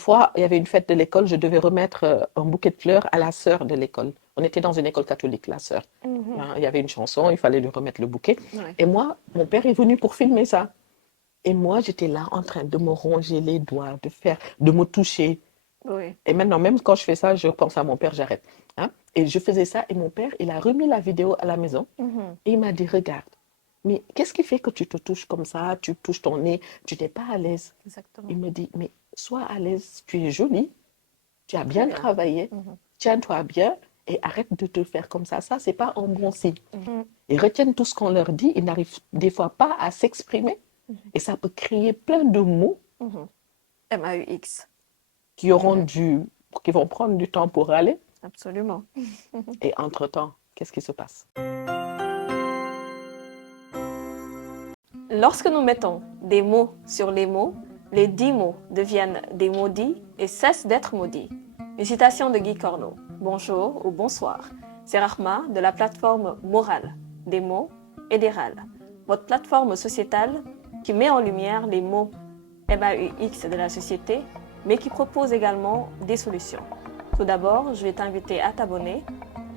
fois, il y avait une fête de l'école, je devais remettre un bouquet de fleurs à la sœur de l'école. On était dans une école catholique, la sœur. Mhm. Hein, il y avait une chanson, il fallait lui remettre le bouquet. Ouais. Et moi, mon père est venu pour filmer ça. Et moi, j'étais là en train de me ronger les doigts, de me toucher. Oui. Et maintenant, même quand je fais ça, je pense à mon père, j'arrête. Hein. Et je faisais ça, et mon père, il a remis la vidéo à la maison, Mhm. et il m'a dit, regarde, mais qu'est-ce qui fait que tu te touches comme ça, tu touches ton nez, tu n'es pas à l'aise. Il Exactement. me dit, mais sois à l'aise, tu es jolie, tu as Très bien bien. travaillé, Mhm. tiens-toi bien, et arrête de te faire comme ça. Ça, c'est pas un bon signe. Mhm. Ils retiennent tout ce qu'on leur dit, ils n'arrivent des fois pas à s'exprimer, Mhm. et ça peut créer plein de mots Mhm. MAUX. qui auront Mhm. du, qui vont prendre du temps pour aller. Absolument. Et entre-temps, qu'est-ce qui se passe? Lorsque nous mettons des mots sur les 10 mots deviennent des maudits et cessent d'être maudits. Une citation de Guy Corneau. Bonjour ou bonsoir. C'est Rahma de la plateforme Morale, des mots et des râles. Votre plateforme sociétale qui met en lumière les mots MAUX de la société, mais qui propose également des solutions. Tout d'abord, je vais t'inviter à t'abonner,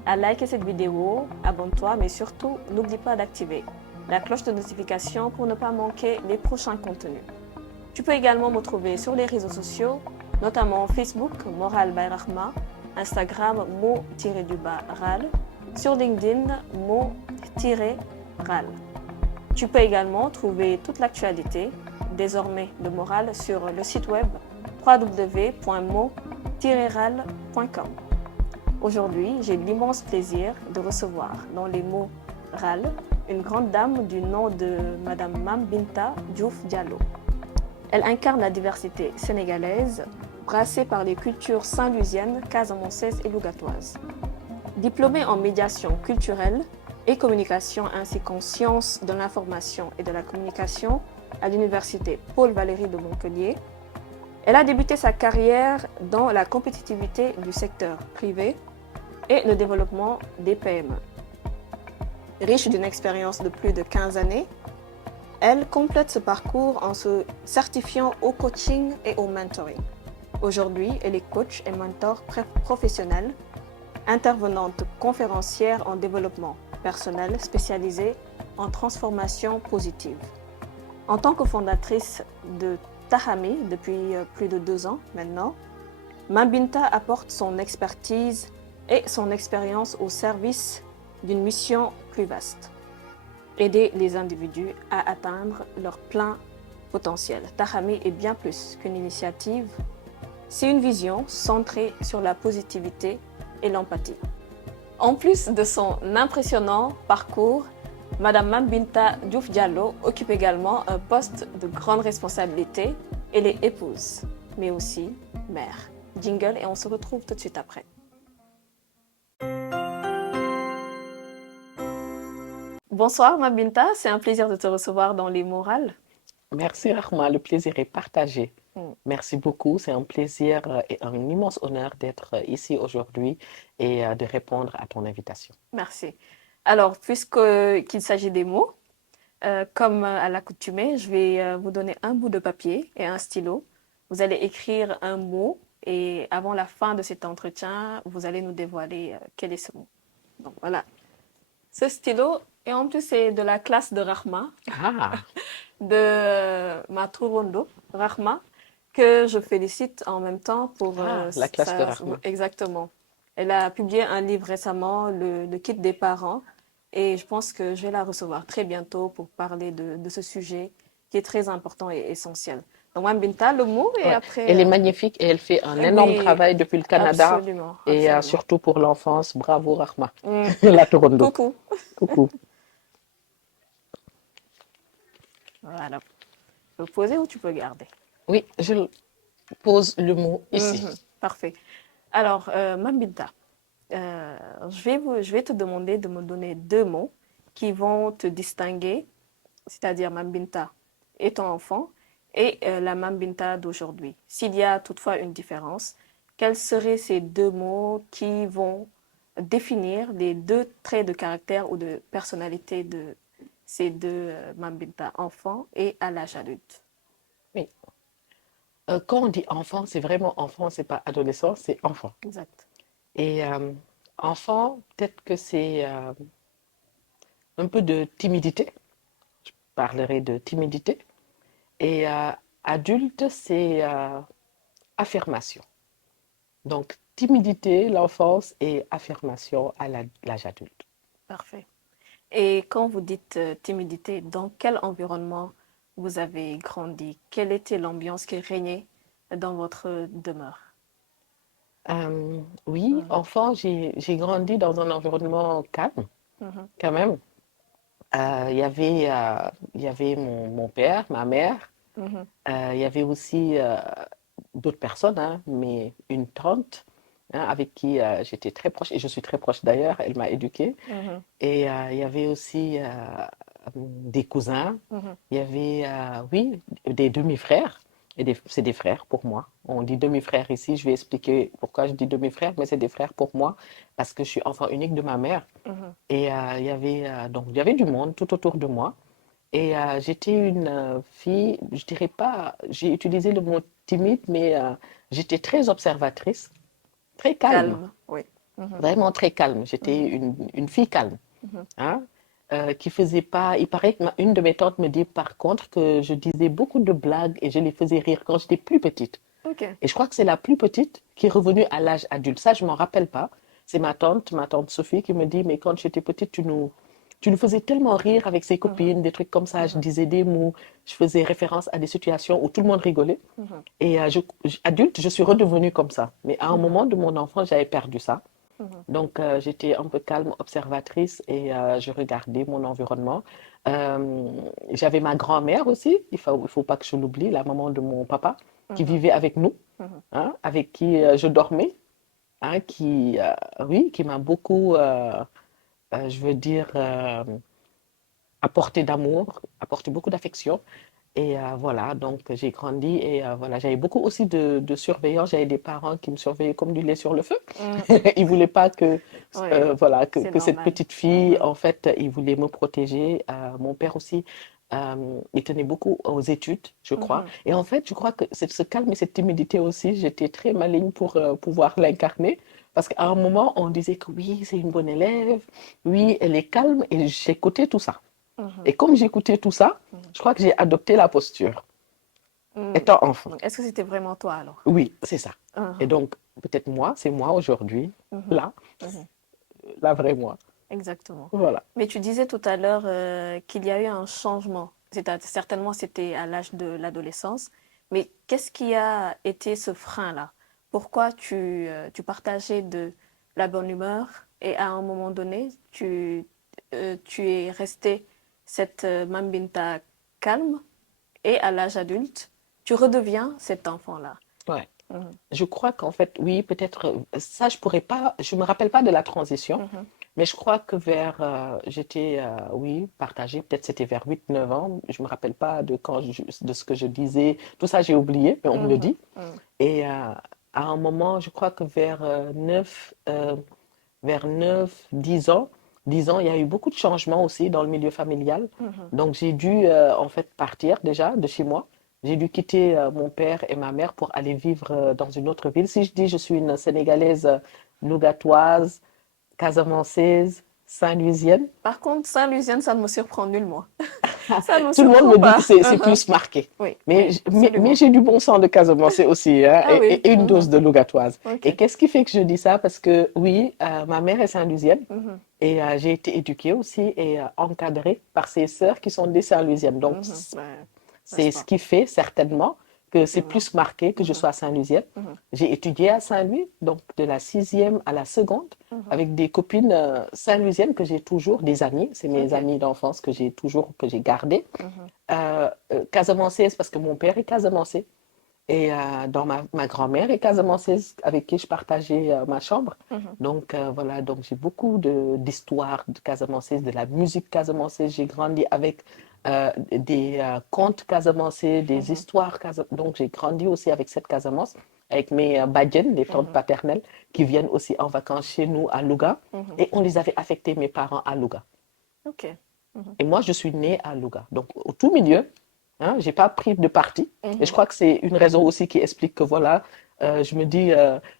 à liker cette vidéo, abonne-toi, mais surtout, n'oublie pas d'activer la cloche de notification pour ne pas manquer les prochains contenus. Tu peux également me trouver sur les réseaux sociaux, notamment Facebook, Moral by Rahma, Instagram, mo-ral, sur LinkedIn, mo-ral. Tu peux également trouver toute l'actualité, désormais de Moral, sur le site web www.mo-ral.com. Aujourd'hui, j'ai l'immense plaisir de recevoir dans les mots RAL une grande dame du nom de Madame Mambinta Diouf Diallo. Elle incarne la diversité sénégalaise, brassée par les cultures saint-louisiennes, casamançaises et lougatoises. Diplômée en médiation culturelle et communication ainsi qu'en sciences de l'information et de la communication à l'université Paul Valéry de Montpellier, elle a débuté sa carrière dans la compétitivité du secteur privé et le développement des PME. Riche d'une expérience de plus de 15 années, elle complète ce parcours en se certifiant au coaching et au mentoring. Aujourd'hui, elle est coach et mentor professionnelle, intervenante conférencière en développement personnel spécialisée en transformation positive. En tant que fondatrice de Tahami depuis plus de 2 ans maintenant, Mambinta apporte son expertise et son expérience au service d'une mission plus vaste. Aider les individus à atteindre leur plein potentiel. Tahami est bien plus qu'une initiative, c'est une vision centrée sur la positivité et l'empathie. En plus de son impressionnant parcours, Madame Mambinta Diouf Diallo occupe également un poste de grande responsabilité. Elle est épouse, mais aussi mère. Jingle et on se retrouve tout de suite après. Bonsoir Mambinta, c'est un plaisir de te recevoir dans les morales. Merci Rahma, le plaisir est partagé. Mm. Merci beaucoup, c'est un plaisir et un immense honneur d'être ici aujourd'hui et de répondre à ton invitation. Merci. Alors, puisqu'il s'agit des mots, comme à l'accoutumée, je vais vous donner un bout de papier et un stylo. Vous allez écrire un mot et avant la fin de cet entretien, vous allez nous dévoiler quel est ce mot. Donc voilà, ce stylo, et en plus c'est de la classe de Rahma, Ah, de ma Rondo, Rahma, que je félicite en même temps pour la classe de Rahma. exactement. Elle a publié un livre récemment, le kit des parents, et je pense que je vais la recevoir très bientôt pour parler de ce sujet qui est très important et essentiel. Donc, Mbinta, le mot, et Ouais. après... Elle est magnifique et elle fait un énorme oui, travail depuis le Canada absolument, et absolument. surtout pour l'enfance. Bravo Rahma, Mm. la Toronto. Coucou. Coucou. Voilà. Tu peux poser ou tu peux garder. Oui, je pose le mot ici. Mhm. Parfait. Alors, Mambinta, je vais te demander de me donner 2 mots qui vont te distinguer, c'est-à-dire Mambinta et ton enfant, et la Mambinta d'aujourd'hui. S'il y a toutefois une différence, quels seraient ces 2 mots qui vont définir les 2 traits de caractère ou de personnalité de ces 2 Mambinta, enfants et à l'âge adulte? Oui. Quand on dit enfant, c'est vraiment enfant, c'est pas adolescent, c'est enfant. Exact. Et enfant, peut-être que c'est un peu de timidité. Je parlerai de timidité. Et adulte, c'est affirmation. Donc, timidité, l'enfance et affirmation à l'âge adulte. Parfait. Et quand vous dites timidité, dans quel environnement vous avez grandi? Quelle était l'ambiance qui régnait dans votre demeure? Oui, Mhm, enfant, j'ai grandi dans un environnement calme, mhm, quand même. Il y avait mon père, ma mère. mhm, Il y avait aussi d'autres personnes, hein, mais une tante hein, avec qui j'étais très proche, et je suis très proche d'ailleurs, elle m'a éduquée. mhm, Et il y avait aussi des cousins, mhm, il y avait, oui, des demi-frères, c'est des frères pour moi. On dit demi-frères ici, je vais expliquer pourquoi je dis demi-frères, mais c'est des frères pour moi, parce que je suis enfant unique de ma mère. mhm, Et donc, il y avait du monde tout autour de moi. Et j'étais une fille, je dirais pas, j'ai utilisé le mot timide, mais j'étais très observatrice, très calme, calme, oui. Mhm, vraiment très calme. J'étais mhm, une fille calme, mhm. hein, qui faisait pas. Il paraît que une de mes tantes me dit par contre que je disais beaucoup de blagues et je les faisais rire quand j'étais plus petite. Ok. Et je crois que c'est la plus petite qui est revenue à l'âge adulte. Ça, je m'en rappelle pas. C'est ma tante Sophie, qui me dit, mais quand j'étais petite, tu nous faisais tellement rire avec ses Mhm, copines, des trucs comme ça. Je mhm, disais des mots, je faisais référence à des situations où tout le monde rigolait. mhm, Et adulte, je suis redevenue comme ça. Mais à un mhm, moment de mon enfance, j'avais perdu ça. mhm, Donc, j'étais un peu calme, observatrice et je regardais mon environnement. Euh, J'avais ma grand-mère aussi, il faut pas que je l'oublie, la maman de mon papa, qui mhm, vivait avec nous, mhm. hein, avec qui je dormais, hein, oui, qui m'a beaucoup, je veux dire, apporté d'amour, apporté beaucoup d'affection. Et voilà, donc j'ai grandi et voilà, j'avais beaucoup aussi de surveillance. J'avais des parents qui me surveillaient comme du lait sur le feu. Mhm. Ils voulaient pas Oui, voilà, c'est que cette normal. petite fille, Mhm, en fait, ils voulaient me protéger. Mon père aussi, il tenait beaucoup aux études, je crois. mhm, Et en fait, je crois que ce calme et cette timidité aussi, j'étais très maligne pour pouvoir l'incarner. Parce qu'à un moment, on disait que oui, c'est une bonne élève, oui, elle est calme, et j'écoutais tout ça. mhm, Et comme j'écoutais tout ça, mhm, je crois que j'ai adopté la posture, mhm. étant enfant. Donc, est-ce que c'était vraiment toi alors? Oui, c'est ça. Et Mhm, donc, peut-être moi, c'est moi aujourd'hui, mhm, là, mhm. la vraie moi. Exactement. Voilà. Mais tu disais tout à l'heure qu'il y a eu un changement. Certainement, c'était à l'âge de l'adolescence. Mais qu'est-ce qui a été ce frein-là? Pourquoi tu partageais de la bonne humeur et à un moment donné, tu es resté cette Mambinta calme et à l'âge adulte, tu redeviens cet enfant-là. Ouais. Mhm, Je crois qu'en fait, oui, peut-être, ça, je pourrais pas, je me rappelle pas de la transition, mhm, mais je crois que vers, j'étais, oui, partagée, peut-être c'était vers 8 9 ans, je me rappelle pas de de ce que je disais, tout ça j'ai oublié, mais on me le mhm, dit. mhm, Et à un moment, je crois que vers 9 10 ans, 10 ans, il y a eu beaucoup de changements aussi dans le milieu familial. mhm. Donc j'ai dû en fait partir déjà de chez moi. J'ai dû quitter mon père et ma mère pour aller vivre dans une autre ville. Si je dis je suis une Sénégalaise lougatoise, casamançaise, Saint-Louisienne, Par contre, Saint-Louisienne, ça ne me surprend nullement. Ça ne me tout le monde surprend me dit que pas. c'est Mhm. plus marqué. Oui, Mais, oui, mais absolument. j'ai du bon sang de Casamance aussi, hein, Ah oui. et une dose Mhm. de lougatoise. Ok. Et qu'est-ce qui fait que je dis ça? Parce que oui, ma mère est Saint-Louisienne. Mhm. Et j'ai été éduquée aussi et encadrée par ses sœurs qui sont des Saint-Louisiennes. Donc, Mhm. Ouais, n'est-ce c'est ce pas? qui fait certainement que c'est Effectivement. plus marqué que je Mhm. sois Saint-Louisienne. Mhm. J'ai étudié à Saint-Louis, donc de la sixième à la seconde, Mhm. avec des copines Saint-Louisiennes que j'ai toujours, des amis. C'est mes Ok. amis d'enfance que j'ai toujours, que j'ai gardés. Mhm. Casamançaise parce que mon père est Casamançais. Et ma grand-mère est casamançaise avec qui je partageais ma chambre. Mhm. Donc voilà, donc j'ai beaucoup d'histoires de casamançaise, de la musique casamançaise. J'ai grandi avec des contes casamançais, des Mhm. histoires casamançaises. Donc j'ai grandi aussi avec cette Casamance, avec mes badiènes, les tantes Mhm. paternelles, qui viennent aussi en vacances chez nous à Louga. Mhm. Et on les avait affectés, mes parents, à Louga. Ok. Mhm. Et moi, je suis née à Louga. Donc au tout milieu, Hein, j'ai pas pris de parti. Et je crois que c'est une raison aussi qui explique que voilà, je me dis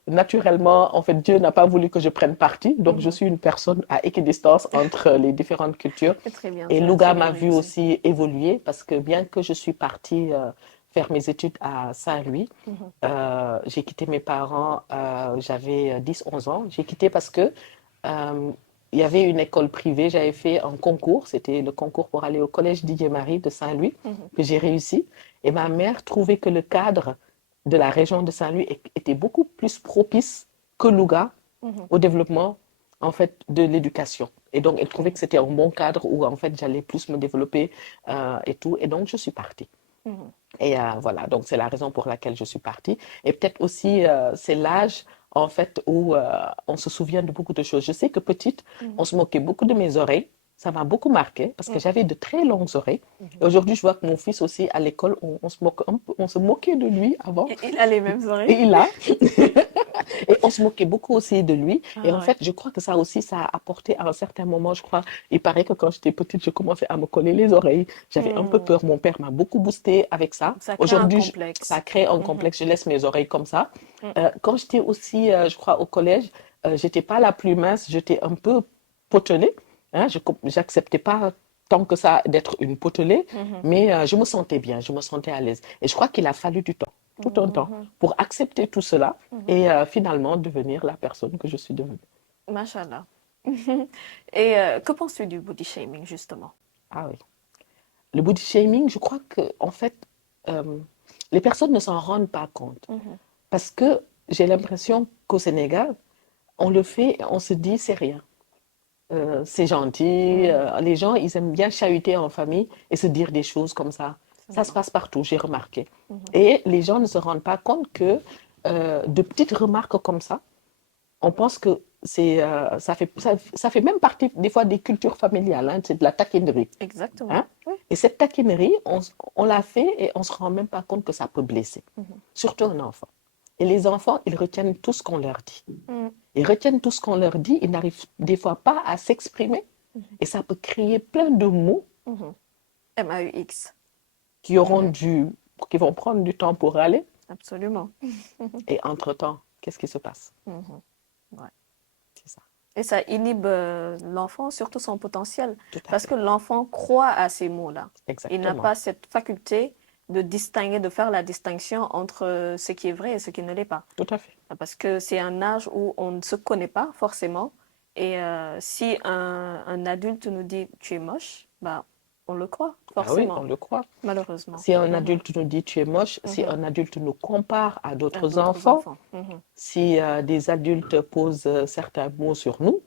naturellement, en fait, Dieu n'a pas voulu que je prenne parti. Donc, je suis une personne à équidistance entre les différentes cultures. C'est très bien, Et tu as très Louga bien m'a vu réussi. aussi évoluer parce que bien que je suis partie faire mes études à Saint-Louis, j'ai quitté mes parents, j'avais 10-11 ans. J'ai quitté parce que euh, il y avait une école privée, j'avais fait un concours, c'était le concours pour aller au collège Didier-Marie de Saint-Louis, que j'ai réussi. Et ma mère trouvait que le cadre de la région de Saint-Louis était beaucoup plus propice que Louga au développement en fait de l'éducation. Et donc elle trouvait que c'était un bon cadre où en fait j'allais plus me développer et tout. Et donc je suis partie. Et voilà, donc c'est la raison pour laquelle je suis partie. Et peut-être aussi, c'est l'âge, en fait, où on se souvient de beaucoup de choses. Je sais que petite, on se moquait beaucoup de mes oreilles. Ça m'a beaucoup marqué parce que j'avais de très longues oreilles. Et aujourd'hui, je vois que mon fils aussi, à l'école, on se moque un peu, on se moquait de lui avant. Il a les mêmes Et oreilles. il a. Et on se moquait beaucoup aussi de lui. Et Ah en ouais. fait, je crois que ça aussi, ça a apporté à un certain moment, je crois, il paraît que quand j'étais petite, je commençais à me coller les oreilles. J'avais un peu peur. Mon père m'a beaucoup boosté avec ça. Ça crée un Aujourd'hui, ça complexe. crée un complexe. Je laisse mes oreilles comme ça. Quand j'étais aussi, je crois, au collège, j'étais pas la plus mince. J'étais un peu potelée. Hein, je n'acceptais pas tant que ça d'être une potelée, mais je me sentais bien, je me sentais à l'aise. Et je crois qu'il a fallu du temps, tout un temps, pour accepter tout cela et finalement devenir la personne que je suis devenue. Machallah. Et que penses-tu du body shaming, justement? Ah oui. Le body shaming, je crois que en fait, euh, les personnes ne s'en rendent pas compte. Parce que j'ai l'impression qu'au Sénégal, on le fait, on se dit c'est rien. C'est gentil. Les gens, ils aiment bien chahuter en famille et se dire des choses comme ça. Ça se passe partout, j'ai remarqué. Et les gens ne se rendent pas compte que de petites remarques comme ça, on pense que ça fait même partie des fois des cultures familiales, hein, c'est de la taquinerie. Exactement. Hein? Oui. Et cette taquinerie, on la fait et on ne se rend même pas compte que ça peut blesser, surtout un enfant. Et les enfants, ils retiennent tout ce qu'on leur dit. Ils retiennent tout ce qu'on leur dit, ils n'arrivent des fois pas à s'exprimer et ça peut créer plein de mots MAUX. qui auront qui vont prendre du temps pour aller. Absolument. Et entre-temps, qu'est-ce qui se passe? Ouais. C'est ça. Et ça inhibe l'enfant, surtout son potentiel. Tout à Parce fait. que l'enfant croit à ces mots-là. Il n'a Exactement. pas cette faculté de distinguer, de faire la distinction entre ce qui est vrai et ce qui ne l'est pas. Tout à fait. Parce que c'est un âge où on ne se connaît pas forcément. Et si un adulte nous dit tu es moche, bah, on le croit Ah oui, forcément, on le croit. malheureusement. Si un adulte nous dit tu es moche, si un adulte nous compare à À d'autres d'autres enfants, enfants. si des adultes posent certains mots sur nous,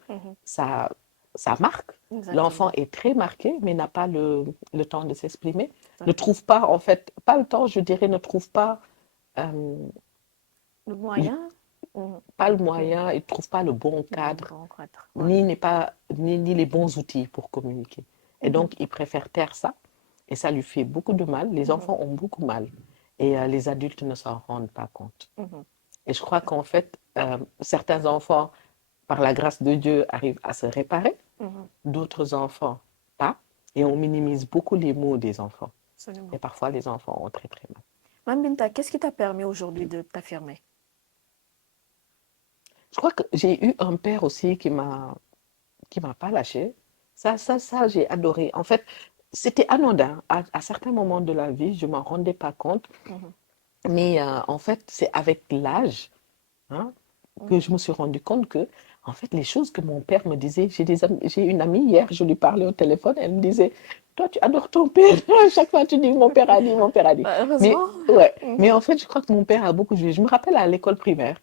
ça, ça marque. L'enfant Exactement. est très marqué, mais n'a pas le temps de s'exprimer. Tout à Ne fait. trouve pas, en fait, pas le temps, je dirais, ne trouve pas, Le moyen, pas le moyen, il ne trouve pas le bon cadre, bon cadre. Ouais. ni les bons outils pour communiquer. Et donc, il préfère taire ça, et ça lui fait beaucoup de mal. Les enfants ont beaucoup mal, et les adultes ne s'en rendent pas compte. Et je crois qu'en fait, certains enfants, par la grâce de Dieu, arrivent à se réparer, d'autres enfants pas, et on minimise beaucoup les mots des enfants. Absolument. Et parfois, les enfants ont très très mal. Mme Binta, qu'est-ce qui t'a permis aujourd'hui de t'affirmer? Je crois que j'ai eu un père aussi qui m'a pas lâché. Ça, j'ai adoré. En fait, c'était anodin. À certains moments de la vie, je m'en rendais pas compte. Mais en fait, c'est avec l'âge, hein, que je me suis rendu compte que, en fait, les choses que mon père me disait, j'ai une amie hier, je lui parlais au téléphone, elle me disait, toi, tu adores ton père. À chaque fois, tu dis, mon père a dit, mon père a dit. Bah, Mais, heureusement. ouais. Mais en fait, je crois que mon père a beaucoup joué. Je me rappelle à l'école primaire,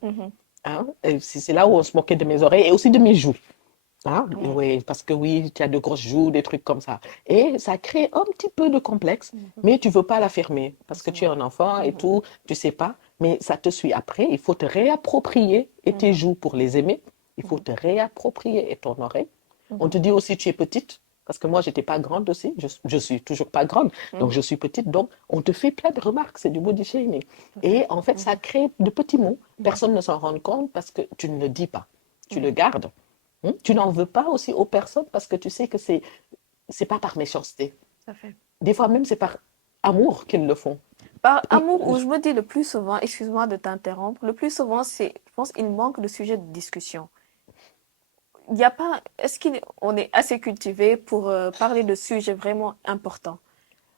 hein, c'est là où on se moquait de mes oreilles et aussi de mes joues. Hein, oui, parce que oui, tu as de grosses joues, des trucs comme ça. Et ça crée un petit peu de complexe, mais tu veux pas l'affirmer parce que tu es un enfant et tout, tu sais pas, mais ça te suit après. Il faut te réapproprier et tes joues pour les aimer. Il faut te réapproprier et ton oreille. On te dit aussi tu es petite, parce que moi j'étais pas grande aussi, je suis toujours pas grande, donc je suis petite, donc on te fait plein de remarques, c'est du body shaming. Et en fait, ça crée de petits mots. Personne ne s'en rend compte parce que tu ne le dis pas, tu le gardes. Tu n'en veux pas aussi aux personnes parce que tu sais que c'est pas par méchanceté. Ça fait. Des fois même, c'est par amour qu'ils le font. Par Et- amour, ou je me dis le plus souvent, excuse-moi de t'interrompre, le plus souvent, je pense, il manque de sujet de discussion. Il n'y a pas, est-ce qu'on est assez cultivé pour parler de sujets vraiment importants?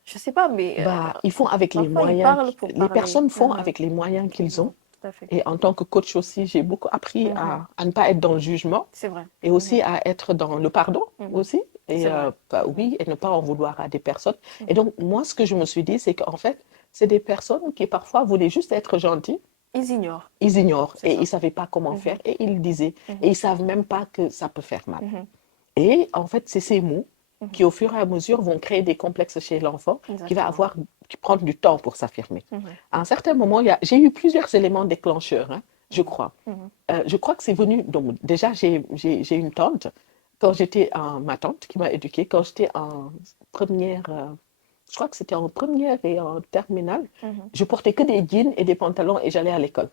Je sais pas, mais Bah, ils font avec les parfois ils moyens, parlent pour les parler. personnes font avec les moyens qu'ils ont. Tout à fait. Et en tant que coach aussi, j'ai beaucoup appris Mhm. à ne pas être dans le jugement C'est vrai. et aussi à être dans le pardon Mhm. aussi. Et C'est vrai. bah oui, et ne pas en vouloir à des personnes. Mhm. Et donc, moi, ce que je me suis dit, c'est qu'en fait, c'est des personnes qui parfois voulaient juste être gentilles. Ils ignorent, Ils ignorent c'est et ils ça. ne savaient pas comment Mhm. faire et ils le disaient. Mhm. Et ils ne savent même pas que ça peut faire mal. Mhm. Et en fait, c'est ces mots Mhm. qui, au fur et à mesure, vont créer des complexes chez l'enfant qui va Exactement. qui prendre du temps pour s'affirmer. Mhm. À un certain moment, j'ai eu plusieurs éléments déclencheurs, hein, je crois. Mhm. Je crois que c'est venu. Donc, déjà, j'ai une tante, quand j'étais ma tante qui m'a éduquée, quand j'étais en première, je crois que c'était en première et en terminale, Mhm. je portais que des jeans et des pantalons et j'allais à l'école.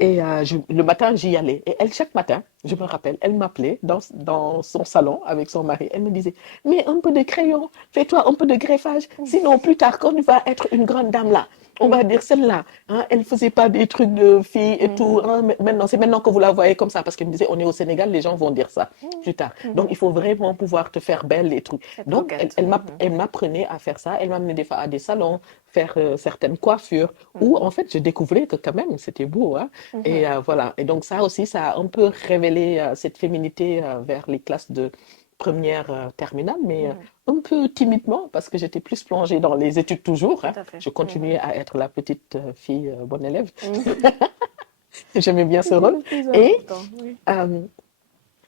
Et le matin, j'y allais. Et elle, chaque matin, je me rappelle, elle m'appelait dans son salon avec son mari. Elle me disait, mais un peu de crayon, fais-toi un peu de greffage. Sinon, plus tard, quand tu vas être une grande dame là, on va dire celle-là, hein, elle ne faisait pas des trucs de filles et tout. Hein, maintenant, c'est maintenant que vous la voyez comme ça. Parce qu'elle me disait, on est au Sénégal, les gens vont dire ça plus tard. Donc, il faut vraiment pouvoir te faire belle et trucs. Être Donc, coquette. elle m'apprenait à faire ça. Elle m'amenait des fois à des salons, faire certaines coiffures, où en fait, je découvrais que quand même, c'était beau. Hein. Et voilà. Et donc, ça aussi, ça a un peu révélé cette féminité vers les classes de première terminale, mais un peu timidement, parce que j'étais plus plongée dans les études toujours. Hein. Tout à fait. Je continuais à être la petite fille bonne élève. Mhm. J'aimais bien ce C'est rôle. le plus Et important. Oui. euh,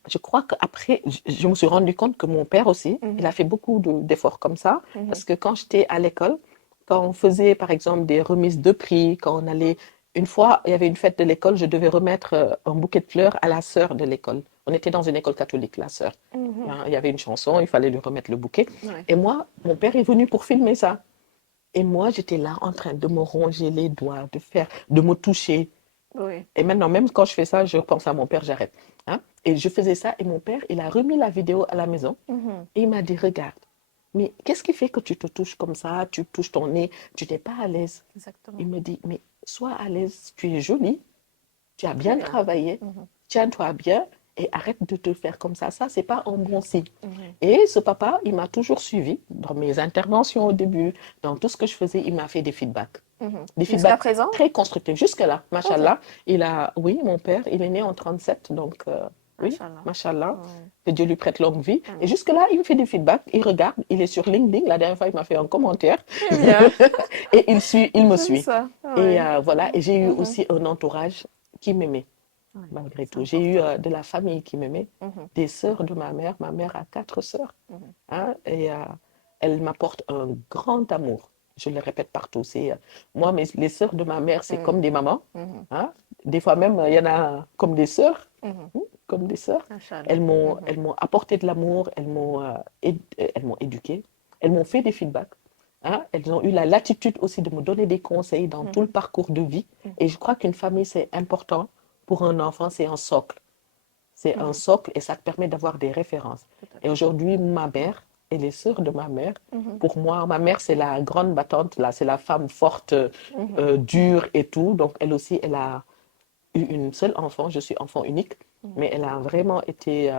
je crois qu'après, je me suis rendu compte que mon père aussi, il a fait beaucoup d'efforts comme ça, parce que quand j'étais à l'école, quand on faisait par exemple des remises de prix, quand on allait, une fois, il y avait une fête de l'école, je devais remettre un bouquet de fleurs à la sœur de l'école. On était dans une école catholique, la sœur. Hein, il y avait une chanson, il fallait lui remettre le bouquet. Ouais. Et moi, mon père est venu pour filmer ça. Et moi, j'étais là en train de me ronger les doigts, de me toucher. Oui. Et maintenant, même quand je fais ça, je pense à mon père, j'arrête. Hein? Et je faisais ça et mon père, il a remis la vidéo à la maison Mhm. et il m'a dit, regarde, mais qu'est-ce qui fait que tu te touches comme ça, tu touches ton nez, tu n'es pas à l'aise. Exactement. Il me dit, mais sois à l'aise, tu es jolie, tu as bien Très bien. travaillé, tiens-toi bien et arrête de te faire comme ça. Ça, c'est pas un bon signe. Mhm. Et ce papa, il m'a toujours suivi dans mes interventions au début, dans tout ce que je faisais, il m'a fait des feedbacks. Mhm. Des Jusqu'à feedbacks présent? très constructifs. Jusque-là, Ok. machallah, oui, mon père, il est né en 37, donc oui, Machallah. machallah, Ouais. que Dieu lui prête longue vie. Mhm. Et jusque-là, il me fait des feedbacks, il regarde, il est sur LinkedIn, la dernière fois, il m'a fait un commentaire, Très bien. et il me J'aime suit. ça. Et Ouais. voilà, et j'ai eu Mhm. aussi un entourage qui m'aimait, Ouais. malgré C'est tout. J'ai eu important. de la famille qui m'aimait, Mhm. des sœurs de ma mère a 4 sœurs, Mhm. hein, et elle m'apporte un grand amour. Je le répète partout. Moi, les sœurs de ma mère, c'est comme des mamans. Mhm. Hein. Des fois même, il y en a comme des sœurs. Mhm. Comme des sœurs. Machallah. Elles m'ont apporté de l'amour, elles m'ont éduqué, elles m'ont fait des feedbacks. Hein. Elles ont eu la latitude aussi de me donner des conseils dans tout le parcours de vie. Et je crois qu'une famille, c'est important pour un enfant, c'est un socle. C'est un socle et ça te permet d'avoir des références. Et aujourd'hui, ma mère et les sœurs de ma mère, pour moi, ma mère, c'est la grande battante, là, c'est la femme forte, dure et tout. Donc, elle aussi, elle a eu une seule enfant. Je suis enfant unique, mais elle a vraiment été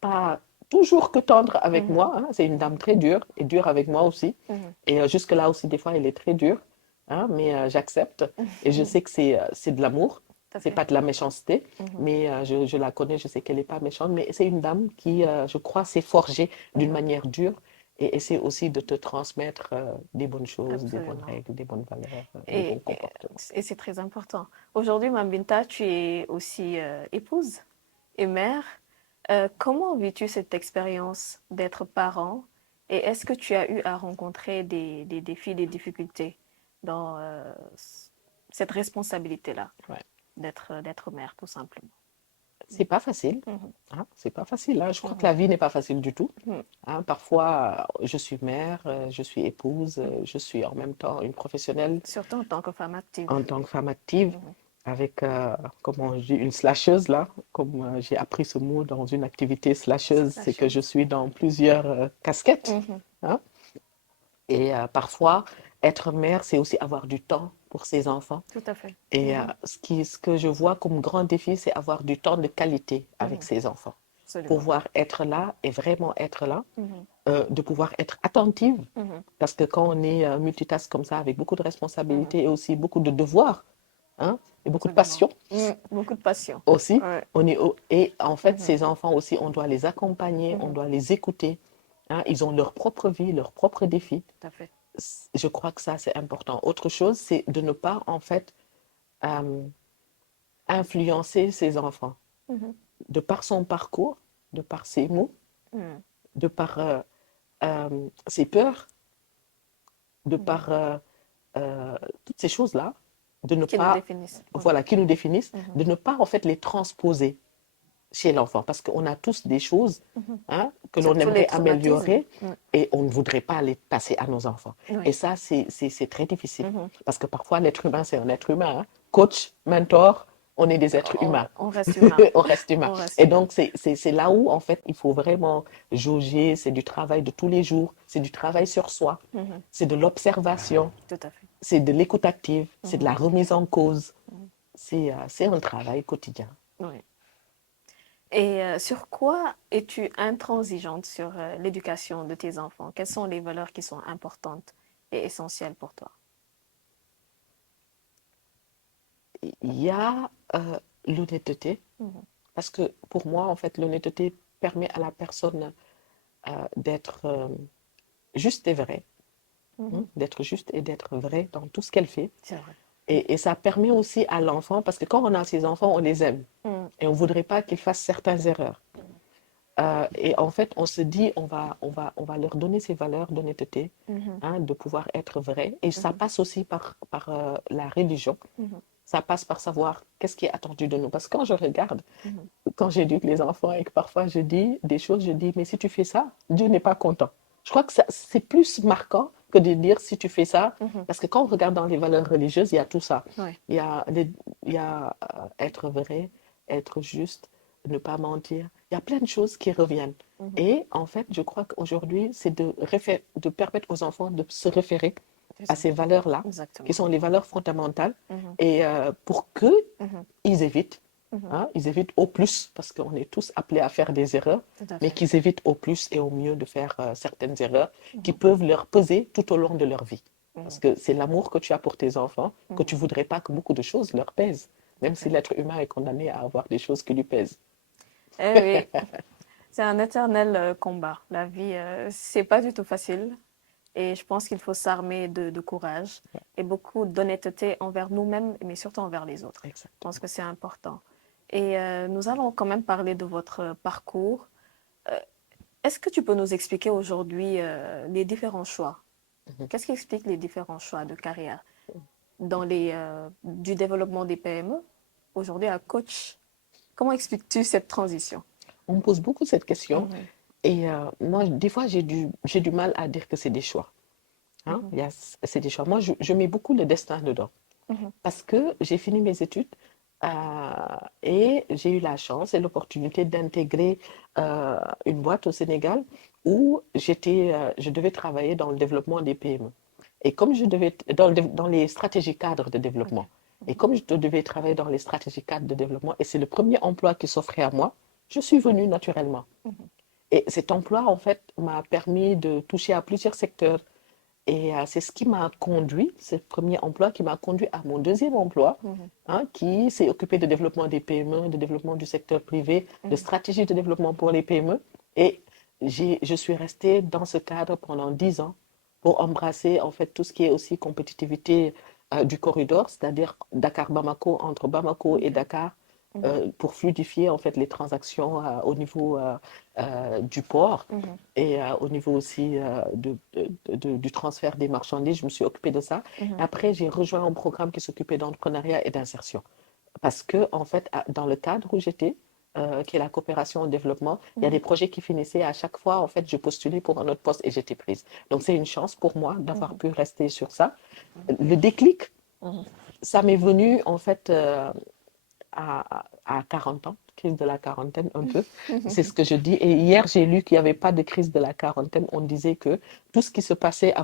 pas toujours que tendre avec moi. Hein. C'est une dame très dure et dure avec moi aussi. Et jusque-là aussi, des fois, elle est très dure. Hein, mais j'accepte et je sais que c'est de l'amour. C'est pas de la méchanceté, mais je la connais, je sais qu'elle n'est pas méchante, mais c'est une dame qui, je crois, s'est forgée d'une manière dure et essaie aussi de te transmettre des bonnes choses, des bonnes Absolument. règles, des bonnes valeurs, des bons comportements. Et c'est très important. Aujourd'hui, Mambinta, tu es aussi épouse et mère. Comment vis-tu cette expérience d'être parent et est-ce que tu as eu à rencontrer des défis, des difficultés dans cette responsabilité-là Ouais. d'être mère, tout simplement? C'est pas facile. Mhm. Hein, c'est pas facile. Hein. Je crois que la vie n'est pas facile du tout. Mhm. Hein, parfois, je suis mère, je suis épouse, je suis en même temps une professionnelle Surtout en tant que femme active. en tant que femme active, avec, comment on dit, une slasheuse là, comme j'ai appris ce mot dans une activité slasheuse, c'est que je suis dans plusieurs casquettes. Mhm. Hein. Et parfois, être mère, c'est aussi avoir du temps pour ses enfants. Tout à fait. Et ce que je vois comme grand défi, c'est avoir du temps de qualité avec ses enfants. Absolument. Pouvoir être là et vraiment être là, Mhm. de pouvoir être attentive, Mhm. parce que quand on est multitask comme ça, avec beaucoup de responsabilités et aussi beaucoup de devoirs, hein, et beaucoup de Absolument. passion Beaucoup de passion. aussi, Ouais. et en fait, Mhm. ces enfants aussi, on doit les accompagner, on doit les écouter, hein, ils ont leur propre vie, leurs propres défis. Tout à fait. Je crois que ça, c'est important. Autre chose, c'est de ne pas, en fait, euh, influencer ses enfants Mhm. de par son parcours, de par ses mots, Mhm. de par ses peurs, de Mhm. par toutes ces choses-là, de ne Qui nous pas, définissent. voilà, qui nous définissent, Mhm. de ne pas en fait les transposer chez l'enfant, parce qu'on a tous des choses, Mhm. hein, que l'on Surtout les aimerait traumatismes. améliorer et on ne voudrait pas les passer à nos enfants. Oui. Et ça, c'est très difficile, Mhm. parce que parfois l'être humain, c'est un être humain, hein. Coach, mentor, on est des êtres humains. On reste humain. On reste humain. On reste Et humain. donc, c'est là où, en fait, il faut vraiment jauger, c'est du travail de tous les jours, c'est du travail sur soi, Mhm. c'est de l'observation, Tout à fait. c'est de l'écoute active, c'est de la remise en cause. C'est un travail quotidien. Oui. Et sur quoi es-tu intransigeante sur l'éducation de tes enfants? Quelles sont les valeurs qui sont importantes et essentielles pour toi? Il y a l'honnêteté, Mhm. parce que pour moi, en fait, l'honnêteté permet à la personne d'être juste et vraie, hein, Mhm. d'être juste et d'être vraie dans tout ce qu'elle fait. C'est vrai. Et ça permet aussi à l'enfant, parce que quand on a ses enfants, on les aime. Mhm. Et on ne voudrait pas qu'ils fassent certaines erreurs. Et en fait, on se dit, on va leur donner ces valeurs d'honnêteté, Mhm. hein, de pouvoir être vrai. Et ça Mhm. passe aussi par la religion. Mhm. Ça passe par savoir qu'est-ce qui est attendu de nous. Parce que quand je regarde, Mhm. quand j'éduque les enfants et que parfois je dis des choses, je dis, mais si tu fais ça, Dieu n'est pas content. Je crois que c'est plus marquant que de dire si tu fais ça, Mhm. parce que quand on regarde dans les valeurs religieuses, il y a tout ça. Ouais. Il y a être vrai, être juste, ne pas mentir. Il y a plein de choses qui reviennent. Mhm. Et en fait, je crois qu'aujourd'hui, c'est de permettre aux enfants de se référer C'est à ça. ces valeurs-là, qui Exactement. sont les valeurs fondamentales, Mhm. et pour qu'ils Mhm. évitent, Mhm. hein, ils évitent au plus, parce qu'on est tous appelés à faire des erreurs, Tout à mais fait. qu'ils évitent au plus et au mieux de faire certaines erreurs qui Mhm. peuvent leur peser tout au long de leur vie. Parce Mhm. que c'est l'amour que tu as pour tes enfants, que Mhm. tu ne voudrais pas que beaucoup de choses leur pèsent, Tout à même si fait. l'être humain est condamné à avoir des choses qui lui pèsent. Eh oui, c'est un éternel combat. La vie, c'est pas du tout facile. Et je pense qu'il faut s'armer de courage et beaucoup d'honnêteté envers nous-mêmes, mais surtout envers les autres. Je pense Exactement. que c'est important. Et nous allons quand même parler de votre parcours. Euh, Est-ce que tu peux nous expliquer aujourd'hui les différents choix? Mhm. Qu'est-ce qui explique les différents choix de carrière dans du développement des PME aujourd'hui à coach? Comment expliques-tu cette transition? On me pose beaucoup cette question, Mhm. et moi, des fois, j'ai du mal à dire que c'est des choix. Hein? Mhm. C'est des choix. Moi, je mets beaucoup le destin dedans. Mhm. Parce que j'ai fini mes études et j'ai eu la chance et l'opportunité d'intégrer une boîte au Sénégal où je devais travailler dans le développement des PME. Et comme je devais, dans les stratégies cadres de Ok. développement, et comme je devais travailler dans les stratégies cadres de développement, et c'est le premier emploi qui s'offrait à moi, je suis venue naturellement. Mhm. Et cet emploi, en fait, m'a permis de toucher à plusieurs secteurs, et c'est ce qui m'a conduit, ce premier emploi qui m'a conduit à mon deuxième emploi, Mhm. hein, qui s'est occupé de développement des PME, de développement du secteur privé, de Mhm. stratégie de développement pour les PME. Et je suis restée dans ce cadre pendant 10 ans pour embrasser en fait tout ce qui est aussi compétitivité du corridor, c'est-à-dire Dakar-Bamako, entre Bamako et Ok. Dakar, Mhm. pour fluidifier en fait les transactions au niveau du port. Mhm. Et au niveau aussi du transfert des marchandises, je me suis occupée de ça. Mhm. Après, j'ai rejoint un programme qui s'occupait d'entrepreneuriat et d'insertion. Parce que, en fait, dans le cadre où j'étais, qui est la coopération au développement, il y a Mhm. des projets qui finissaient. À chaque fois, en fait, je postulais pour un autre poste et j'étais prise. Donc, c'est une chance pour moi d'avoir Mhm. pu rester sur ça. Le déclic, Mhm. ça m'est venu, en fait, à 40 ans, crise de la quarantaine un peu. C'est ce que je dis. Et hier, j'ai lu qu'il n'y avait pas de crise de la quarantaine. On disait que tout ce qui se passait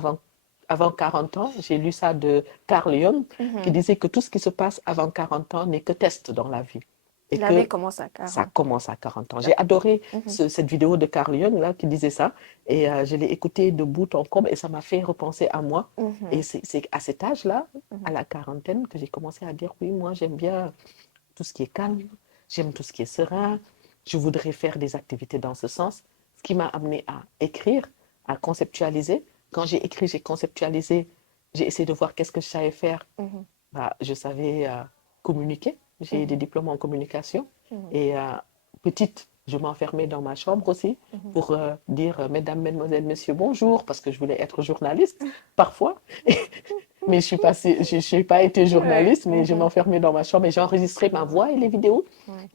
avant 40 ans. J'ai lu ça de Carl Jung, qui disait que tout ce qui se passe avant 40 ans n'est que test dans la vie. Et Il avait que commencé à ça 40. commence à 40 ans. J'ai adoré cette vidéo de Carl Jung là, qui disait ça. Et je l'ai écoutée de bout en comble et ça m'a fait repenser à moi. Et c'est à cet âge-là, à la quarantaine, que j'ai commencé à dire, oui, moi j'aime bien tout ce qui est calme, j'aime tout ce qui est serein, je voudrais faire des activités dans ce sens, ce qui m'a amené à écrire, à conceptualiser. Quand j'ai écrit, j'ai conceptualisé, j'ai essayé de voir qu'est-ce que je savais faire. Bah, je savais communiquer, j'ai des diplômes en communication et petite, je m'enfermais dans ma chambre aussi pour dire mesdames, mesdemoiselles, messieurs, bonjour, parce que je voulais être journaliste parfois. Mais je n'ai pas été journaliste, mais je m'enfermais dans ma chambre et j'enregistrais ma voix et les vidéos.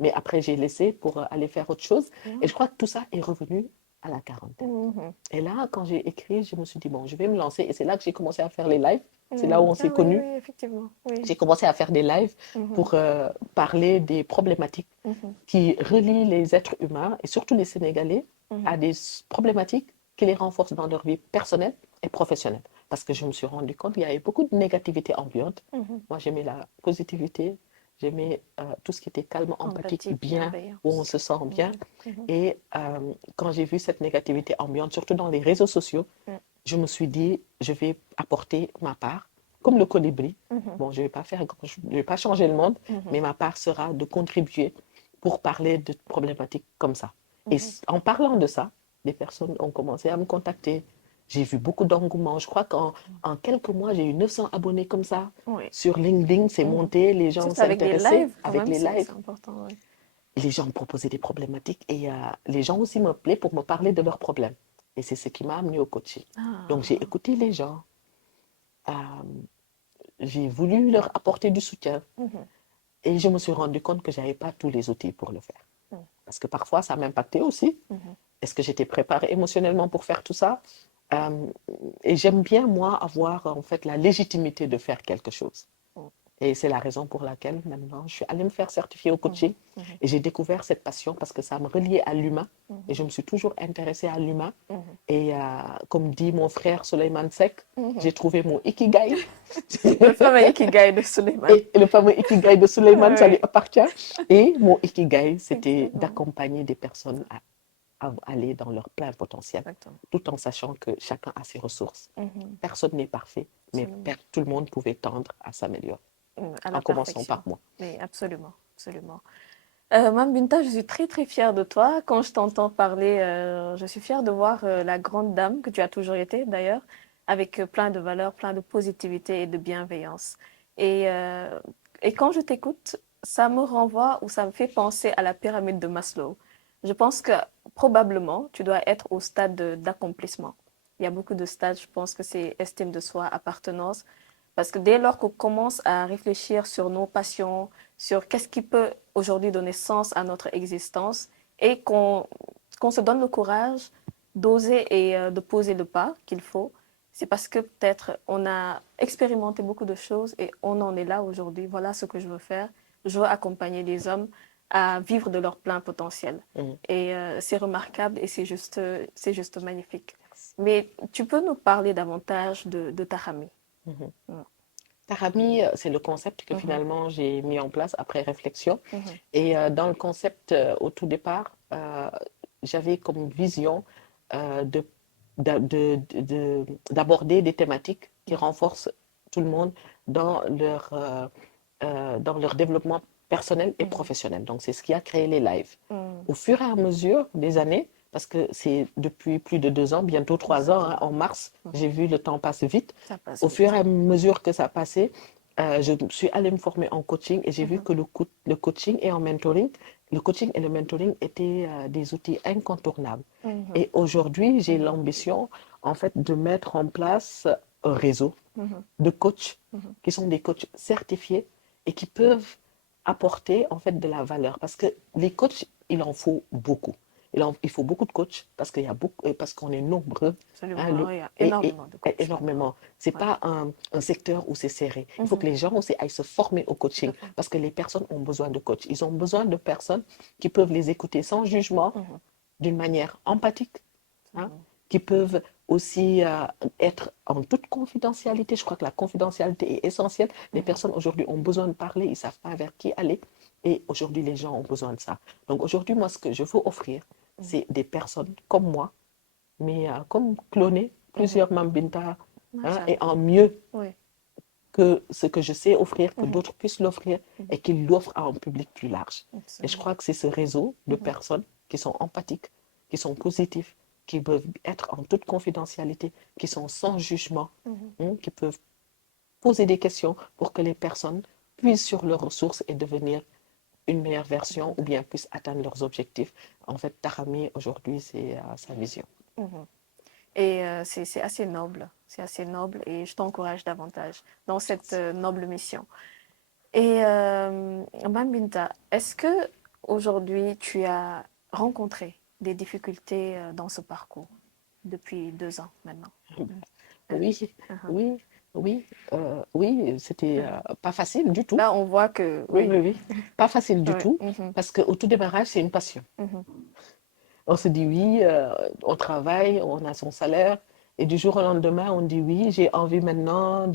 Mais après, j'ai laissé pour aller faire autre chose. Et je crois que tout ça est revenu à la quarantaine. Et là, quand j'ai écrit, je me suis dit, bon, je vais me lancer. Et c'est là que j'ai commencé à faire les lives. C'est là où on s'est connus. Oui, effectivement. Oui. J'ai commencé à faire des lives pour parler des problématiques qui relient les êtres humains, et surtout les Sénégalais, à des problématiques qui les renforcent dans leur vie personnelle et professionnelle. Parce que je me suis rendu compte qu'il y avait beaucoup de négativité ambiante. Moi, j'aimais la positivité, j'aimais tout ce qui était calme, empathique, bien, où on se sent bien. Et quand j'ai vu cette négativité ambiante, surtout dans les réseaux sociaux, je me suis dit, je vais apporter ma part, comme le colibri. Bon, je ne vais pas changer le monde, mais ma part sera de contribuer pour parler de problématiques comme ça. Et en parlant de ça, des personnes ont commencé à me contacter. J'ai vu beaucoup d'engouement. Je crois qu'en quelques mois, j'ai eu 900 abonnés comme ça. Sur LinkedIn, c'est monté, les gens s'intéressaient avec les lives. C'est important, oui. Les gens me proposaient des problématiques et les gens aussi m'appelaient pour me parler de leurs problèmes. Et c'est ce qui m'a amené au coaching. Donc, j'ai écouté les gens. J'ai voulu leur apporter du soutien. Et je me suis rendu compte que je n'avais pas tous les outils pour le faire. Parce que parfois, ça m'impactait aussi. Est-ce que j'étais préparée émotionnellement pour faire tout ça? Et j'aime bien, moi, avoir en fait la légitimité de faire quelque chose. Et c'est la raison pour laquelle maintenant, je suis allée me faire certifier au coaching. Et j'ai découvert cette passion parce que ça me reliait à l'humain. Et je me suis toujours intéressée à l'humain. Et comme dit mon frère Souleymane Seck, j'ai trouvé mon ikigai. Le fameux ikigai de Souleymane. Et le fameux ikigai de Souleymane, ça lui appartient. Et mon ikigai, c'était d'accompagner des personnes à aller dans leur plein potentiel, tout en sachant que chacun a ses ressources. Personne n'est parfait, mais tout le monde pouvait tendre à s'améliorer. En commençant par moi. Oui, absolument, absolument. Mame Binta, je suis très très fière de toi. Quand je t'entends parler, je suis fière de voir la grande dame que tu as toujours été d'ailleurs, avec plein de valeurs, plein de positivité et de bienveillance. Et quand je t'écoute, ça me renvoie ou ça me fait penser à la pyramide de Maslow. Je pense que probablement, tu dois être au stade d'accomplissement. Il y a beaucoup de stades, je pense que c'est estime de soi, appartenance. Parce que dès lors qu'on commence à réfléchir sur nos passions, sur qu'est-ce qui peut aujourd'hui donner sens à notre existence et qu'on se donne le courage d'oser et de poser le pas qu'il faut, c'est parce que peut-être on a expérimenté beaucoup de choses et on en est là aujourd'hui. Voilà ce que je veux faire. Je veux accompagner les hommes à vivre de leur plein potentiel. Et c'est remarquable et c'est juste magnifique. Mais tu peux nous parler davantage de Tahami? Tahami, c'est le concept que finalement j'ai mis en place après réflexion. Et dans le concept, au tout départ, j'avais comme vision d'aborder des thématiques qui renforcent tout le monde dans leur développement personnel et professionnel. Donc, c'est ce qui a créé les lives. Au fur et à mesure des années, parce que c'est depuis plus de 2 ans, bientôt 3 ans, hein, en mars, j'ai vu le temps passer vite. Au fur et à mesure que ça passait, je suis allée me former en coaching et j'ai vu que le coaching et en mentoring, le coaching et le mentoring étaient des outils incontournables. Et aujourd'hui, j'ai l'ambition, en fait, de mettre en place un réseau de coachs qui sont des coachs certifiés et qui peuvent apporter, en fait, de la valeur. Parce que les coachs, il en faut beaucoup. Il faut beaucoup de coachs parce qu'on est nombreux. Absolument, il y a énormément de coachs. Énormément. Ce n'est pas un secteur où c'est serré. Il faut que les gens aussi aillent se former au coaching parce que les personnes ont besoin de coachs. Ils ont besoin de personnes qui peuvent les écouter sans jugement, d'une manière empathique, qui peuvent aussi être en toute confidentialité. Je crois que la confidentialité est essentielle. Les personnes aujourd'hui ont besoin de parler, ils ne savent pas vers qui aller. Et aujourd'hui, les gens ont besoin de ça. Donc aujourd'hui, moi, ce que je veux offrir, c'est des personnes comme moi, mais comme cloner plusieurs Mambinta, et en mieux Oui. que ce que je sais offrir, que Mhm. d'autres puissent l'offrir et qu'ils l'offrent à un public plus large. Et je Absolument. crois que c'est ce réseau de personnes qui sont empathiques, qui sont positifs, qui peuvent être en toute confidentialité, qui sont sans jugement, qui peuvent poser des questions pour que les personnes puissent sur leurs ressources et devenir une meilleure version ou bien puissent atteindre leurs objectifs. En fait, Tarami, aujourd'hui, c'est sa vision. Mhm. Et c'est assez noble. C'est assez noble et je t'encourage davantage dans cette noble mission. Et Mambinta, est-ce que aujourd'hui tu as rencontré des difficultés dans ce parcours depuis 2 ans maintenant? Oui, Mhm. oui, oui, oui, c'était pas facile du tout. Là, on voit que Oui, oui. oui, oui, pas facile du Oui. tout, Mhm. parce qu'au tout démarrage, c'est une passion. Mhm. On se dit oui, on travaille, on a son salaire, et du jour au lendemain, on dit oui, j'ai envie maintenant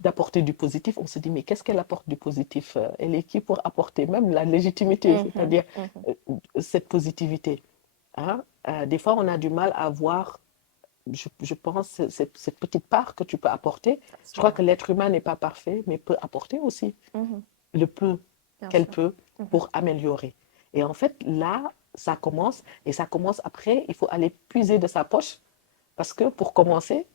d'apporter du positif. On se dit, mais qu'est-ce qu'elle apporte du positif? Elle est qui pour apporter même la légitimité, Mhm. c'est-à-dire Mhm. cette positivité, hein? Des fois, on a du mal à voir, je pense, cette petite part que tu peux apporter. Je crois que l'être humain n'est pas parfait, mais peut apporter aussi Mhm. le peu Bien qu'elle sûr. peut pour améliorer. Et en fait, là, ça commence, et ça commence après, il faut aller puiser de sa poche, parce que pour commencer,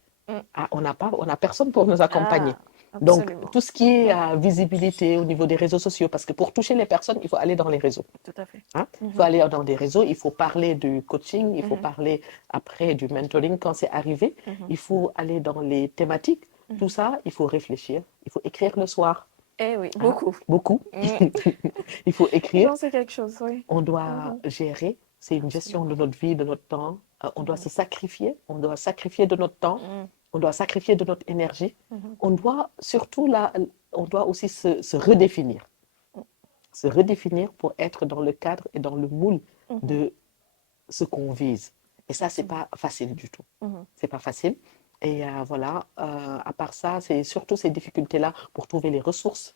on n'a personne pour nous accompagner. Ah, Donc, absolument. tout ce qui est visibilité au niveau des réseaux sociaux, parce que pour toucher les personnes, il faut aller dans les réseaux. Tout à fait. Hein? Il faut aller dans des réseaux, il faut parler du coaching, il faut parler après du mentoring quand c'est arrivé, il faut aller dans les thématiques. Tout ça, il faut réfléchir, il faut écrire le soir. Eh oui, Hein? beaucoup. Beaucoup. Il faut écrire, J'en sais quelque chose, oui. on doit gérer, c'est une gestion de notre vie, de notre temps. On doit se sacrifier, on doit sacrifier de notre temps, on doit sacrifier de notre énergie. On doit surtout là, on doit aussi se redéfinir. Se redéfinir pour être dans le cadre et dans le moule de ce qu'on vise. Et ça, c'est pas facile du tout. C'est pas facile. Et voilà, à part ça, c'est surtout ces difficultés-là pour trouver les ressources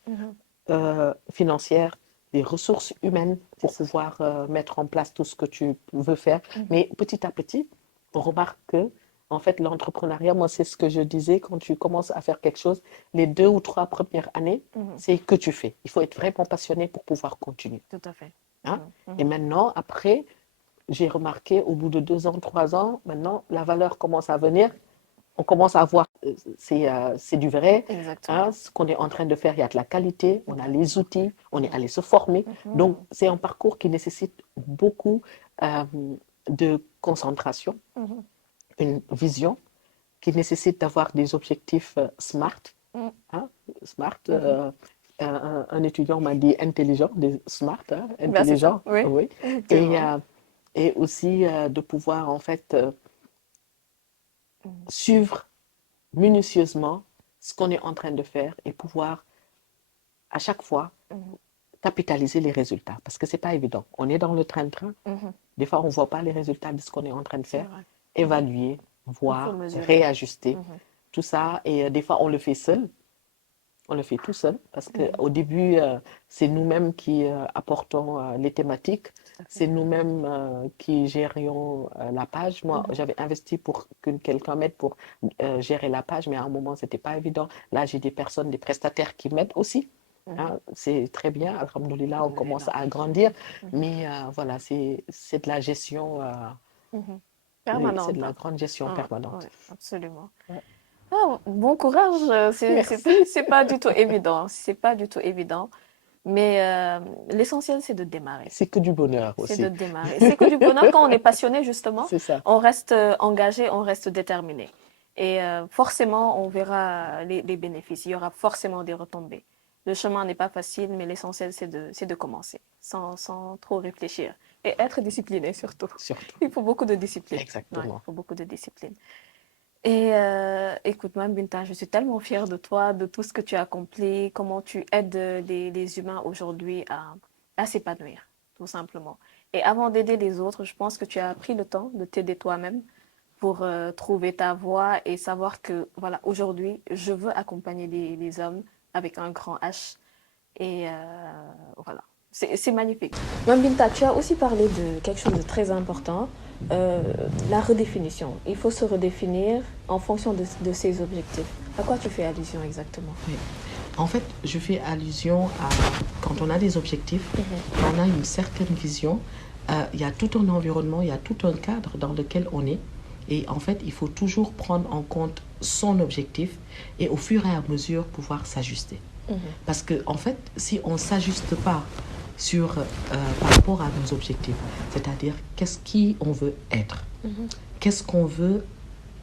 financières, des ressources humaines pour pouvoir mettre en place tout ce que tu veux faire. Mais petit à petit, on remarque que, en fait, l'entrepreneuriat, moi, c'est ce que je disais, quand tu commences à faire quelque chose, les 2 ou 3 premières années, c'est que tu fais. Il faut être vraiment passionné pour pouvoir continuer. Tout à fait. Hein? Et maintenant, après, j'ai remarqué, au bout de 2 ans, 3 ans, maintenant, la valeur commence à venir. On commence à voir, c'est du vrai. Exactement. Hein, ce qu'on est en train de faire, il y a de la qualité, on a les outils, on est allé se former. Donc, c'est un parcours qui nécessite beaucoup de concentration, une vision, qui nécessite d'avoir des objectifs smart. Hein, smart. Un étudiant m'a dit intelligent, des smart, hein, Ben, c'est ça, intelligent, oui. oui. Effectivement. Et aussi de pouvoir en fait suivre minutieusement ce qu'on est en train de faire et pouvoir à chaque fois capitaliser les résultats parce que c'est pas évident. On est dans le train-train. Des fois, on ne voit pas les résultats de ce qu'on est en train de faire. Vrai. Évaluer, voir, mesurer. réajuster, tout ça. Et des fois, on le fait seul. On le fait tout seul parce qu'au début, c'est nous-mêmes qui apportons les thématiques, c'est nous-mêmes qui gérions la page. Moi, j'avais investi pour que quelqu'un m'aide pour gérer la page, mais à un moment, ce n'était pas évident. Là, j'ai des personnes, des prestataires qui m'aident aussi. Hein, c'est très bien, alhamdoulilah, on commence à grandir, mais voilà, c'est de la gestion, c'est Permanente. de la grande gestion Oui, permanente. absolument. Ouais. Ah, bon courage, Merci. c'est pas du tout évident, c'est pas du tout évident, mais l'essentiel c'est de démarrer. C'est que du bonheur C'est de aussi. démarrer. C'est que du bonheur quand on est passionné justement, C'est ça. on reste engagé, on reste déterminé. Et forcément, on verra les bénéfices. Il y aura forcément des retombées. Le chemin n'est pas facile, mais l'essentiel c'est de commencer, sans trop réfléchir et être discipliné surtout. Surtout. Il faut beaucoup de discipline. Exactement. Ouais, il faut beaucoup de discipline. Et écoute, Mme Binta, je suis tellement fière de toi, de tout ce que tu as accompli, comment tu aides les humains aujourd'hui à s'épanouir, tout simplement. Et avant d'aider les autres, je pense que tu as pris le temps de t'aider toi-même pour trouver ta voie et savoir que, voilà, aujourd'hui, je veux accompagner les hommes avec un grand H. Et voilà, c'est magnifique. Mambinta, tu as aussi parlé de quelque chose de très important, la redéfinition. Il faut se redéfinir en fonction de ses objectifs. À quoi tu fais allusion exactement? Oui. En fait, je fais allusion à quand on a des objectifs, on a une certaine vision, il y a tout un environnement, il y a tout un cadre dans lequel on est. Et en fait, il faut toujours prendre en compte son objectif et au fur et à mesure pouvoir s'ajuster. Parce que en fait, si on ne s'ajuste pas par rapport à nos objectifs, c'est-à-dire qu'est-ce qu'on veut être, qu'est-ce qu'on veut,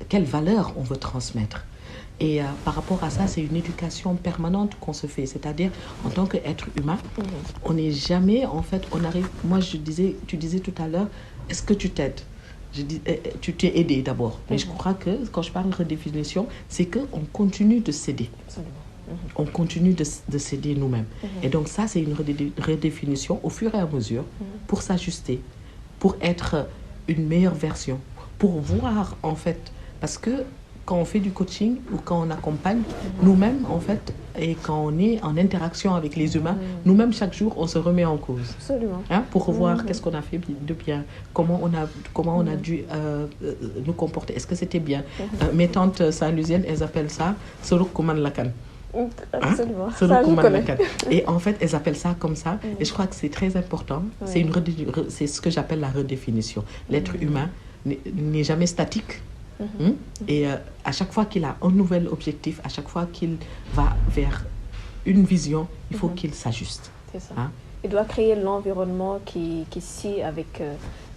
quelle valeur on veut transmettre. Et par rapport à ça, c'est une éducation permanente qu'on se fait. C'est-à-dire, en tant qu'être humain, on n'est jamais, en fait, on arrive... Moi, tu disais tout à l'heure, est-ce que tu t'aides? Tu t'es aidé d'abord. Mais je crois que quand je parle de redéfinition, c'est qu'on continue de s'aider. Absolument. On continue de s'aider nous-mêmes. Et donc ça, c'est une redéfinition au fur et à mesure pour s'ajuster, pour être une meilleure version, pour voir en fait, parce que quand on fait du coaching ou quand on accompagne, nous-mêmes en fait, et quand on est en interaction avec les humains, nous-mêmes chaque jour, on se remet en cause. Absolument. Pour voir qu'est-ce qu'on a fait de bien, comment on a dû nous comporter, est-ce que c'était bien. Mes tantes saint-lusiennes, elles appellent ça « Sorok Kuman Lakan ». Absolument. Ça, je connais. Et en fait, elles appellent ça comme ça. Et je crois que c'est très important. Oui. C'est ce que j'appelle la redéfinition. L'être humain n'est jamais statique. Et à chaque fois qu'il a un nouvel objectif, à chaque fois qu'il va vers une vision, il faut qu'il s'ajuste. C'est ça. Il doit créer l'environnement qui scie avec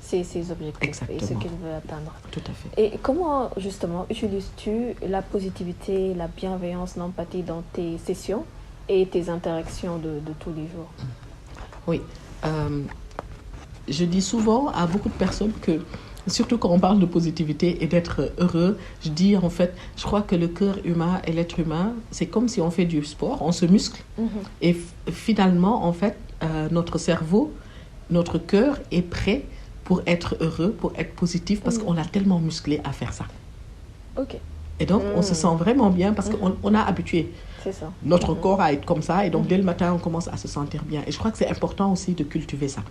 ses objectifs. Exactement. Et ce qu'il veut atteindre. Tout à fait. Et comment, justement, utilises-tu la positivité, la bienveillance, l'empathie dans tes sessions et tes interactions de tous les jours? Oui. Je dis souvent à beaucoup de personnes que, surtout quand on parle de positivité et d'être heureux, je dis en fait, je crois que le cœur humain et l'être humain, c'est comme si on fait du sport, on se muscle. Et finalement, en fait, notre cerveau, notre cœur est prêt pour être heureux, pour être positif, parce qu'on a tellement musclé à faire ça. Ok. Et donc, on se sent vraiment bien parce qu'on a habitué notre corps à être comme ça. Et donc, dès le matin, on commence à se sentir bien. Et je crois que c'est important aussi de cultiver ça,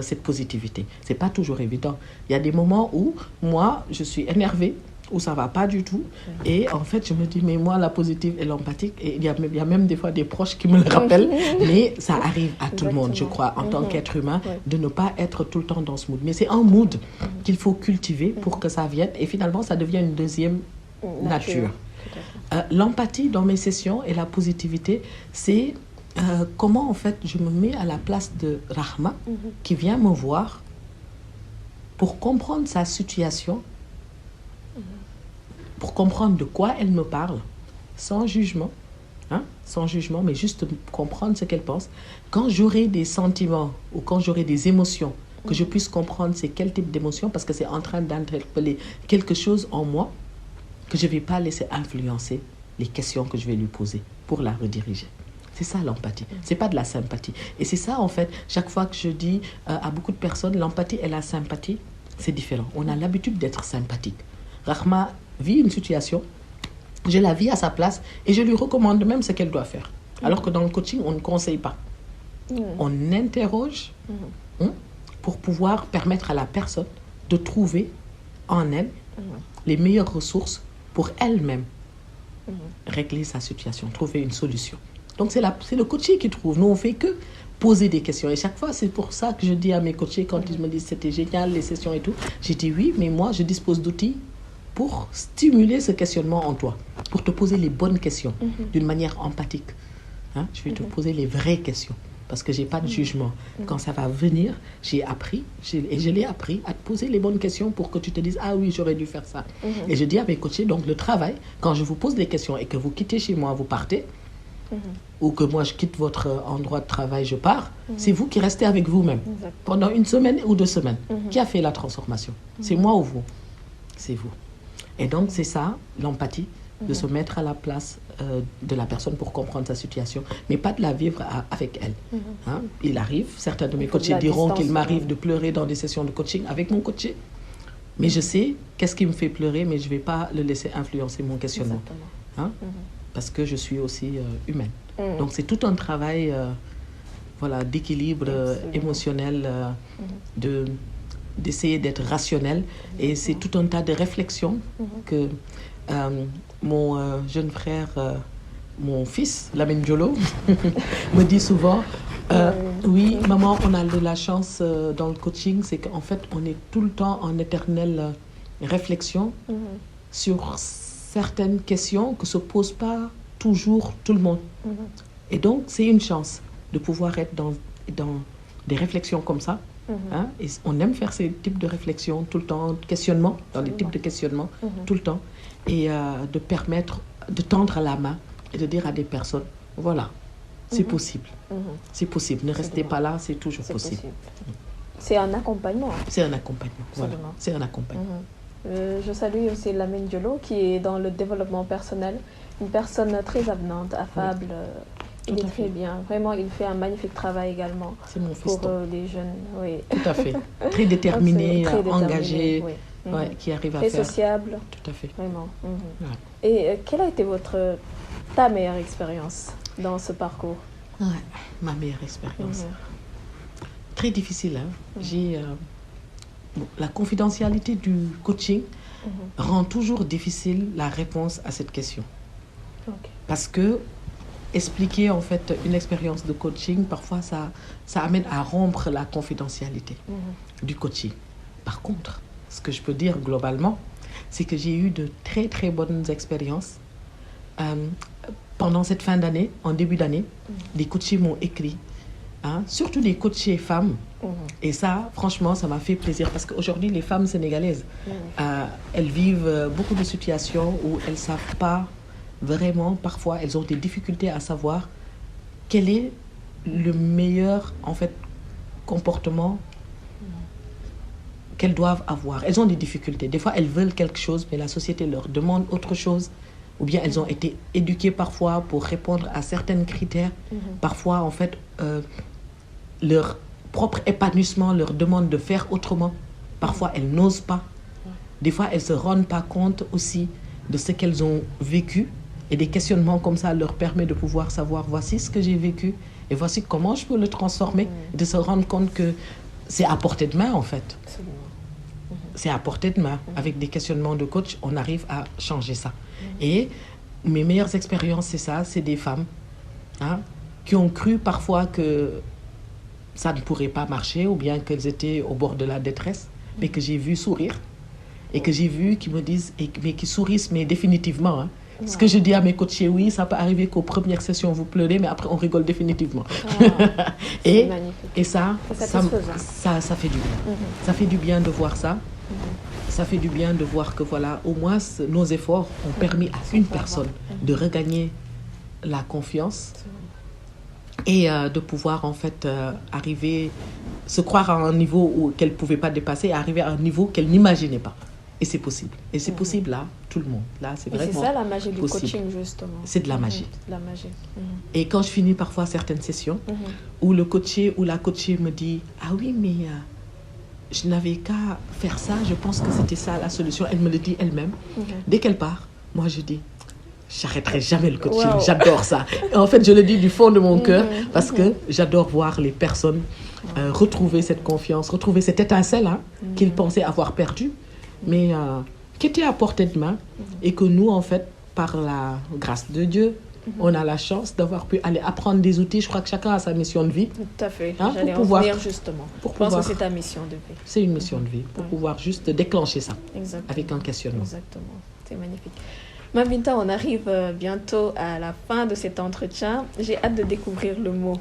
cette positivité. C'est pas toujours évident. Il y a des moments où, moi, je suis énervée, où ça va pas du tout. Et en fait, je me dis, mais moi, la positive et l'empathique, et il y a même des fois des proches qui me le rappellent, mais ça arrive à tout le monde, je crois, en tant qu'être humain, de ne pas être tout le temps dans ce mood. Mais c'est un mood qu'il faut cultiver pour que ça vienne. Et finalement, ça devient une deuxième nature. L'empathie dans mes sessions et la positivité, c'est comment, en fait, je me mets à la place de Rahma, qui vient me voir pour comprendre sa situation, pour comprendre de quoi elle me parle, sans jugement, mais juste comprendre ce qu'elle pense. Quand j'aurai des sentiments ou quand j'aurai des émotions, que je puisse comprendre c'est quel type d'émotion, parce que c'est en train d'interpeller quelque chose en moi, que je ne vais pas laisser influencer les questions que je vais lui poser pour la rediriger. C'est ça l'empathie, c'est pas de la sympathie. Et c'est ça en fait, chaque fois que je dis à beaucoup de personnes, l'empathie et la sympathie, c'est différent. On a l'habitude d'être sympathique. Rahma vit une situation, je la vis à sa place et je lui recommande même ce qu'elle doit faire. Alors que dans le coaching, on ne conseille pas. On interroge pour pouvoir permettre à la personne de trouver en elle les meilleures ressources pour elle-même régler sa situation, trouver une solution. Donc c'est le coaché qui trouve. Nous, on ne fait que poser des questions. Et chaque fois, c'est pour ça que je dis à mes coachés, quand ils me disent c'était génial, les sessions et tout, j'ai dit oui, mais moi, je dispose d'outils pour stimuler ce questionnement en toi, pour te poser les bonnes questions d'une manière empathique. Je vais te poser les vraies questions parce que je n'ai pas de jugement. Quand ça va venir, j'ai appris, et je l'ai appris à te poser les bonnes questions pour que tu te dises « Ah oui, j'aurais dû faire ça ». Et je dis à mes coachés, donc le travail, quand je vous pose des questions et que vous quittez chez moi, vous partez, ou que moi je quitte votre endroit de travail, je pars, c'est vous qui restez avec vous-même pendant une semaine ou 2 semaines. Qui a fait la transformation? C'est moi ou vous? C'est vous. Et donc, c'est ça, l'empathie, de se mettre à la place de la personne pour comprendre sa situation, mais pas de la vivre avec elle. Il arrive, certains de mes coachés diront qu'il m'arrive de pleurer dans des sessions de coaching avec mon coaché, Mais je sais qu'est-ce qui me fait pleurer, mais je ne vais pas le laisser influencer mon questionnement. Exactement. Hein? Parce que je suis aussi humaine. Mhm. Donc c'est tout un travail voilà, d'équilibre Absolument. émotionnel, d'essayer d'être rationnel. Et c'est tout un tas de réflexions que mon jeune frère, mon fils, Lamine Diallo, me dit souvent. Oui, maman, on a de la chance dans le coaching, c'est qu'en fait, on est tout le temps en éternelle réflexion sur certaines questions que ne se pose pas toujours tout le monde. Et donc, c'est une chance de pouvoir être dans des réflexions comme ça. Hein? Et on aime faire ces types de réflexions tout le temps, questionnement, dans les types de questionnements tout le temps. Et de permettre de tendre la main et de dire à des personnes, voilà, c'est possible. C'est possible. Ne restez pas là, c'est toujours possible. C'est un accompagnement. C'est un accompagnement. Voilà. C'est un accompagnement. Je salue aussi Lamine Diallo qui est dans le développement personnel, une personne très avenante, affable. Il est très bien. Vraiment, il fait un magnifique travail également pour les jeunes. Oui. Tout à fait. Très déterminé, engagé, qui arrive à faire. Très sociable. Tout à fait. Vraiment. Et quelle a été ta meilleure expérience dans ce parcours? Ma meilleure expérience. Très difficile. Hein? J'ai la confidentialité du coaching rend toujours difficile la réponse à cette question. Parce que expliquer en fait une expérience de coaching, parfois ça amène à rompre la confidentialité du coaching. Par contre, ce que je peux dire globalement, c'est que j'ai eu de très très bonnes expériences. Pendant cette fin d'année, en début d'année, des coachés m'ont écrit, hein, surtout des coachés femmes. Et ça, franchement, ça m'a fait plaisir parce qu'aujourd'hui, les femmes sénégalaises, elles vivent beaucoup de situations où elles ne savent pas vraiment, parfois, elles ont des difficultés à savoir quel est le meilleur, en fait, comportement qu'elles doivent avoir. Elles ont des difficultés. Des fois, elles veulent quelque chose, mais la société leur demande autre chose. Ou bien elles ont été éduquées parfois pour répondre à certains critères. Parfois, en fait, leur propre épanouissement leur demande de faire autrement. Parfois, elles n'osent pas. Des fois, elles ne se rendent pas compte aussi de ce qu'elles ont vécu. Et des questionnements comme ça leur permettent de pouvoir savoir, voici ce que j'ai vécu et voici comment je peux le transformer. Et de se rendre compte que c'est à portée de main, en fait. C'est à portée de main. Avec des questionnements de coach, on arrive à changer ça. Et mes meilleures expériences, c'est ça, c'est des femmes qui ont cru parfois que ça ne pourrait pas marcher ou bien qu'elles étaient au bord de la détresse, mais que j'ai vu sourire et que j'ai vu qui me disent, mais qui sourissent, mais définitivement. Hein. Ce que je dis à mes coachés, oui, ça peut arriver qu'aux premières sessions, vous pleurez, mais après, on rigole définitivement. Et ça fait du bien. Ça fait du bien de voir ça. Ça fait du bien de voir que, voilà, au moins, nos efforts ont permis à une personne de regagner la confiance et de pouvoir, en fait, arriver, se croire à un niveau qu'elle ne pouvait pas dépasser et arriver à un niveau qu'elle n'imaginait pas. Et c'est possible. Et c'est possible là, tout le monde. Là, c'est vraiment c'est ça la magie possible. Du coaching, justement. C'est de la magie. De la magie. Et quand je finis parfois certaines sessions, où le coaché ou la coachée me dit « Ah oui, mais je n'avais qu'à faire ça, je pense que c'était ça la solution. » Elle me le dit elle-même. Dès qu'elle part, moi je dis « J'arrêterai jamais le coaching, j'adore ça. » Et en fait, je le dis du fond de mon cœur parce que j'adore voir les personnes retrouver cette confiance, retrouver cette étincelle qu'ils pensaient avoir perdue, mais qui était à portée de main et que nous, en fait, par la grâce de Dieu, on a la chance d'avoir pu aller apprendre des outils. Je crois que chacun a sa mission de vie. Tout à fait. J'allais en venir justement. Je pense que c'est ta mission de vie. C'est une mission de vie pour pouvoir juste déclencher ça avec un questionnement. Exactement. C'est magnifique. Mame Binta, on arrive bientôt à la fin de cet entretien. J'ai hâte de découvrir le mot.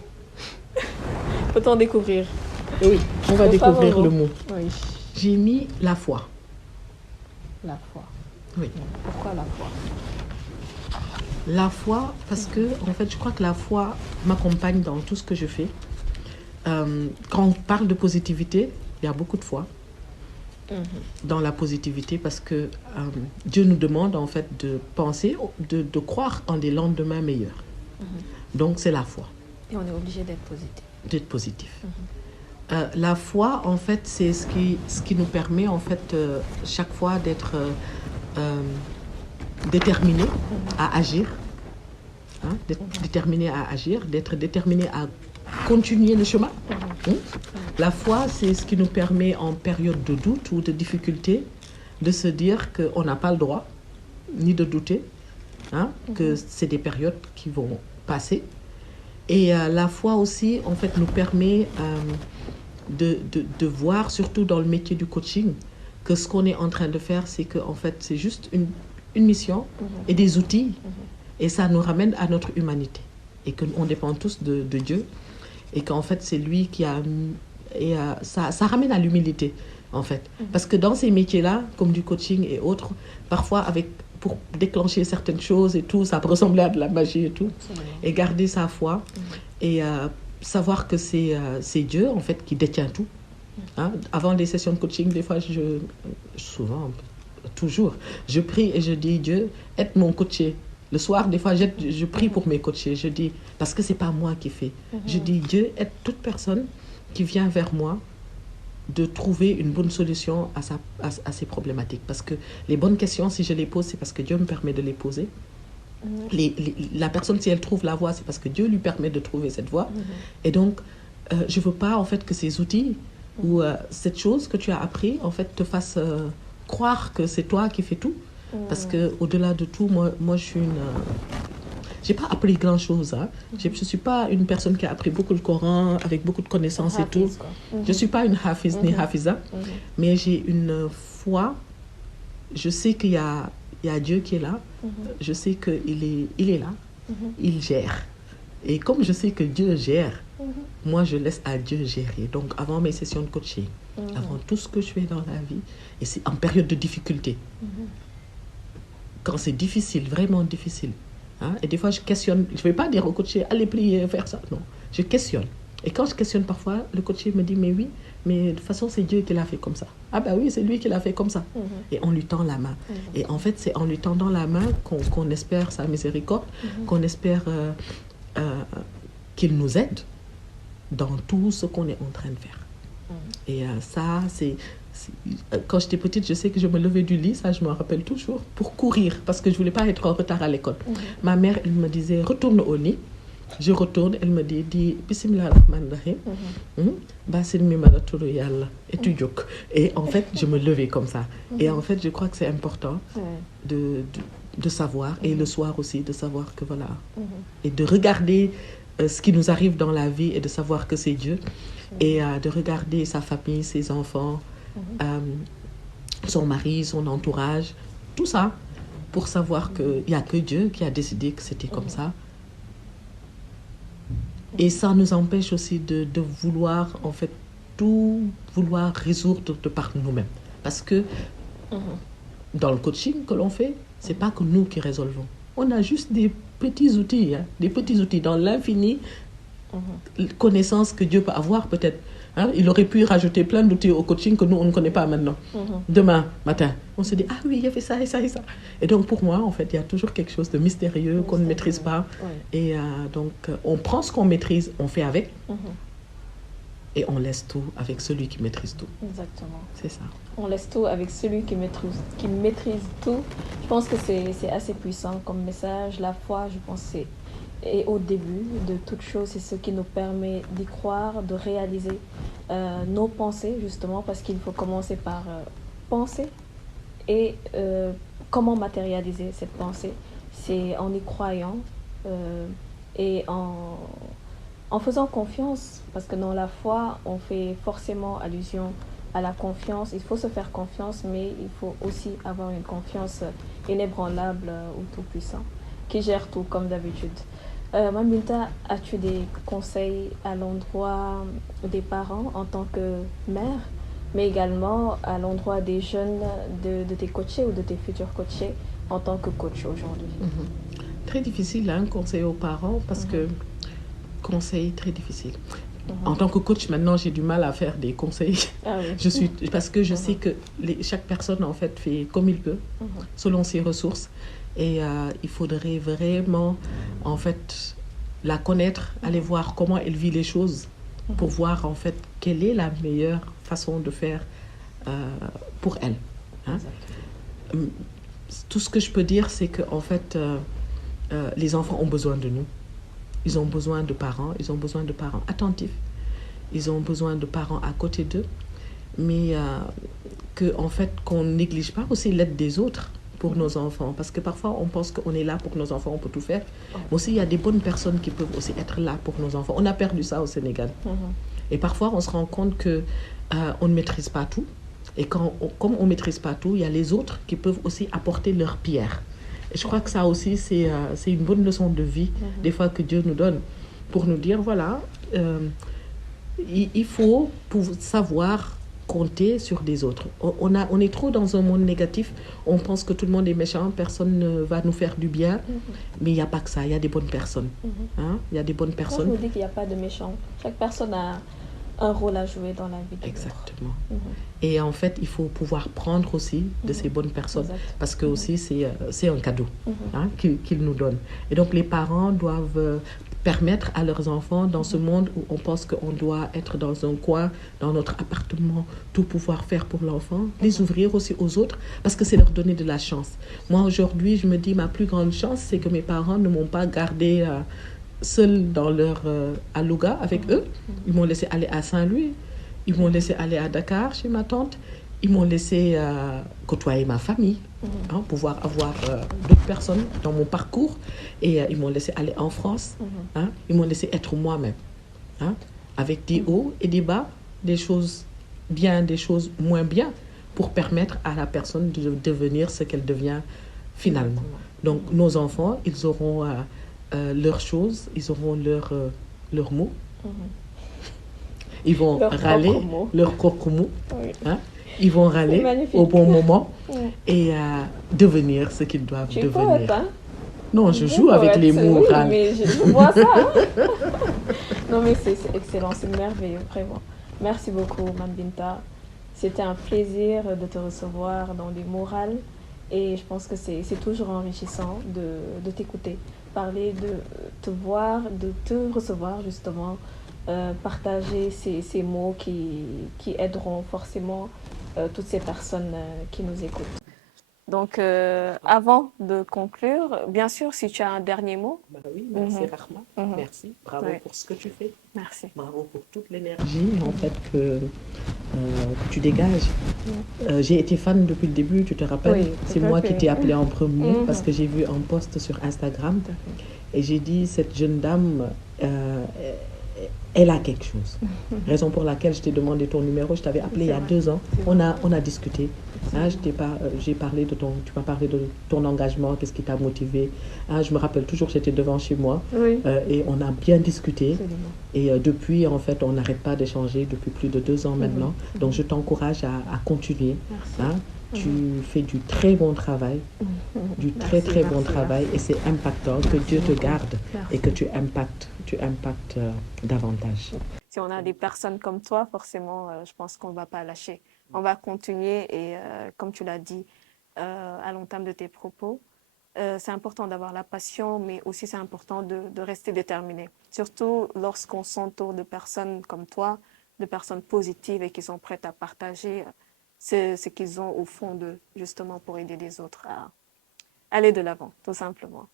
Faut-on découvrir? Oui, on va découvrir le mot. Oui. J'ai mis la foi. La foi. Oui. Pourquoi la foi? La foi, parce que, en fait, je crois que la foi m'accompagne dans tout ce que je fais. Quand on parle de positivité, il y a beaucoup de foi dans la positivité parce que Dieu nous demande, en fait, de penser, de croire en des lendemains meilleurs. Donc, c'est la foi. Et on est obligé d'être positif. D'être positif. La foi, en fait, c'est ce qui nous permet, en fait, chaque fois d'être déterminé à agir, hein, d'être déterminé à agir, d'être déterminé à continuer le chemin. Hein. La foi, c'est ce qui nous permet, en période de doute ou de difficulté, de se dire qu'on n'a pas le droit, ni de douter, hein, que c'est des périodes qui vont passer. Et la foi aussi, en fait, nous permet de voir, surtout dans le métier du coaching, que ce qu'on est en train de faire, c'est que, en fait, c'est juste une mission et des outils. Et ça nous ramène à notre humanité. Et qu'on dépend tous de Dieu. Et qu'en fait, c'est lui qui a... Et ça ramène à l'humilité, en fait. Parce que dans ces métiers-là, comme du coaching et autres, parfois, pour déclencher certaines choses et tout, ça peut ressembler à de la magie et tout. Et garder sa foi et savoir que c'est Dieu, en fait, qui détient tout. Hein? Avant les sessions de coaching, des fois, souvent, toujours, je prie et je dis, Dieu, aide mon coaché. Le soir, des fois, je prie pour mes coachés. Je dis, parce que c'est pas moi qui fais. Je dis, Dieu, aide toute personne qui vient vers moi de trouver une bonne solution à ses problématiques. Parce que les bonnes questions, si je les pose, c'est parce que Dieu me permet de les poser. La personne, si elle trouve la voie, c'est parce que Dieu lui permet de trouver cette voie. Et donc, je ne veux pas, en fait, que ces outils ou cette chose que tu as appris, en fait, te fasse croire que c'est toi qui fais tout. Parce qu'au-delà de tout, moi je suis j'ai pas appris grand-chose. Hein. Je ne suis pas une personne qui a appris beaucoup le Coran, avec beaucoup de connaissances et tout. Je ne suis pas une hafiz ni hafiza, mais j'ai une foi. Je sais qu'il y a Dieu qui est là. Je sais qu'il est là. Il gère. Et comme je sais que Dieu gère, moi je laisse à Dieu gérer. Donc avant mes sessions de coaching, avant tout ce que je fais dans la vie, et c'est en période de difficulté. Quand c'est difficile, vraiment difficile. Hein, et des fois, je questionne. Je ne vais pas dire au coaché, allez prier, faire ça. Non, je questionne. Et quand je questionne parfois, le coaché me dit, mais oui, mais de toute façon, c'est Dieu qui l'a fait comme ça. Ah ben oui, c'est lui qui l'a fait comme ça. Et on lui tend la main. Et en fait, c'est en lui tendant la main qu'on espère sa miséricorde, qu'on espère qu'il nous aide dans tout ce qu'on est en train de faire. Et ça, c'est... Quand j'étais petite, je sais que je me levais du lit, ça je me rappelle toujours, pour courir, parce que je ne voulais pas être en retard à l'école. Ma mère, elle me disait, retourne au lit. Je retourne, elle me dit, Bismillah ar-Rahman ar-Rahim, Basil Mimaratulu Yalla, et tu juk. Et en fait, je me levais comme ça. Et en fait, je crois que c'est important de savoir, et le soir aussi, de savoir que voilà, et de regarder ce qui nous arrive dans la vie, et de savoir que c'est Dieu, et de regarder sa famille, ses enfants, son mari, son entourage, tout ça, pour savoir qu'il n'y a que Dieu qui a décidé que c'était comme ça. Et ça nous empêche aussi de vouloir, en fait, tout vouloir résoudre de par nous-mêmes. Parce que dans le coaching que l'on fait, c'est pas que nous qui résolvons. On a juste des petits outils, hein, des petits outils dans l'infini, connaissances que Dieu peut avoir peut-être. Hein, il aurait pu rajouter plein d'outils au coaching que nous, on ne connaît pas maintenant. Demain matin, on se dit, ah oui, il y avait ça et ça et ça. Et donc, pour moi, en fait, il y a toujours quelque chose de mystérieux qu'on ne maîtrise pas. Et donc, on prend ce qu'on maîtrise, on fait avec. Et on laisse tout avec celui qui maîtrise tout. Exactement. C'est ça. On laisse tout avec celui qui maîtrise tout. Je pense que c'est assez puissant comme message. La foi, je pense, et au début de toute chose, c'est ce qui nous permet d'y croire, de réaliser nos pensées, justement, parce qu'il faut commencer par penser et comment matérialiser cette pensée. C'est en y croyant et en faisant confiance, parce que dans la foi, on fait forcément allusion à la confiance. Il faut se faire confiance, mais il faut aussi avoir une confiance inébranlable au Tout-Puissant, qui gère tout comme d'habitude. Mame Binta, as-tu des conseils à l'endroit des parents en tant que mère, mais également à l'endroit des jeunes, de tes coachés ou de tes futurs coachés en tant que coach aujourd'hui? Très difficile, hein, conseil aux parents, parce que conseil très difficile. En tant que coach, maintenant, j'ai du mal à faire des conseils. Ah oui. Parce que je sais que chaque personne, en fait, fait comme il peut, selon ses ressources. Et il faudrait vraiment, en fait, la connaître, aller voir comment elle vit les choses. pour voir en fait quelle est la meilleure façon de faire pour elle. Hein. Tout ce que je peux dire, c'est que en fait, les enfants ont besoin de nous. Ils ont besoin de parents, ils ont besoin de parents attentifs. Ils ont besoin de parents à côté d'eux, mais en fait, qu'on ne néglige pas aussi l'aide des autres pour nos enfants. Parce que parfois, on pense qu'on est là pour nos enfants, on peut tout faire. Mais aussi, il y a des bonnes personnes qui peuvent aussi être là pour nos enfants. On a perdu ça au Sénégal. Et parfois, on se rend compte qu'on ne maîtrise pas tout. Et comme on ne maîtrise pas tout, il y a les autres qui peuvent aussi apporter leur pierre. Et je crois que ça aussi, c'est une bonne leçon de vie, des fois, que Dieu nous donne, pour nous dire, voilà, il faut savoir compter sur les autres. On est trop dans un monde négatif, on pense que tout le monde est méchant, personne ne va nous faire du bien, mais il n'y a pas que ça, il y a des bonnes personnes. Hein? Il y a des bonnes personnes. Moi, je me dis qu'il n'y a pas de méchants. Chaque personne a un rôle à jouer dans la vie de Exactement. Et en fait, il faut pouvoir prendre aussi de ces bonnes personnes, parce que aussi c'est un cadeau hein, qu'ils nous donnent. Et donc les parents doivent permettre à leurs enfants, dans ce monde où on pense qu'on doit être dans un coin, dans notre appartement, tout pouvoir faire pour l'enfant, les ouvrir aussi aux autres, parce que c'est leur donner de la chance. Moi, aujourd'hui, je me dis, ma plus grande chance, c'est que mes parents ne m'ont pas gardée seule dans leur à Louga avec eux. Ils m'ont laissé aller à Saint-Louis, ils m'ont laissé aller à Dakar chez ma tante, ils m'ont laissé côtoyer ma famille, hein, pouvoir avoir d'autres personnes dans mon parcours, et ils m'ont laissé aller en France, hein, ils m'ont laissé être moi-même, hein, avec des hauts et des bas, des choses bien, des choses moins bien, pour permettre à la personne de devenir ce qu'elle devient finalement. Donc nos enfants, ils auront leurs choses, ils auront leurs mots, ils vont râler leurs propres mots, hein? Ils vont râler au bon moment et devenir ce qu'ils doivent devenir. Poète, hein? Non, je joue avec les mots. Oui, mais je vois ça. Hein? Non, mais c'est excellent, c'est merveilleux, vraiment. Merci beaucoup, Mam Binta. C'était un plaisir de te recevoir dans les morales et je pense que c'est toujours enrichissant de t'écouter, parler, de te voir, de te recevoir justement, partager ces mots qui aideront forcément toutes ces personnes qui nous écoutent. Donc, avant de conclure, bien sûr, si tu as un dernier mot. Bah oui, merci Rahma. Merci. Bravo pour ce que tu fais. Merci. Bravo pour toute l'énergie en fait que tu dégages. J'ai été fan depuis le début, tu te rappelles? Oui, c'est moi qui t'ai appelé en premier parce que j'ai vu un post sur Instagram et j'ai dit, cette jeune dame, elle a quelque chose. Raison pour laquelle je t'ai demandé ton numéro. Je t'avais appelé il y a 2 ans. On a discuté. Hein, j'ai parlé de tu m'as parlé de ton engagement, qu'est-ce qui t'a motivé. Hein, je me rappelle toujours, j'étais devant chez moi et on a bien discuté. Absolument. Et depuis, en fait, on n'arrête pas d'échanger depuis plus de 2 ans maintenant. Donc, je t'encourage à continuer. Hein. Tu fais du très bon travail, du très bon travail, et c'est impactant. Que Dieu te garde et que tu impactes davantage. Si on a des personnes comme toi, forcément, je pense qu'on ne va pas lâcher. On va continuer et comme tu l'as dit à l'entame de tes propos, c'est important d'avoir la passion, mais aussi c'est important de rester déterminé. Surtout lorsqu'on s'entoure de personnes comme toi, de personnes positives et qui sont prêtes à partager ce qu'ils ont au fond d'eux, justement pour aider les autres à aller de l'avant, tout simplement.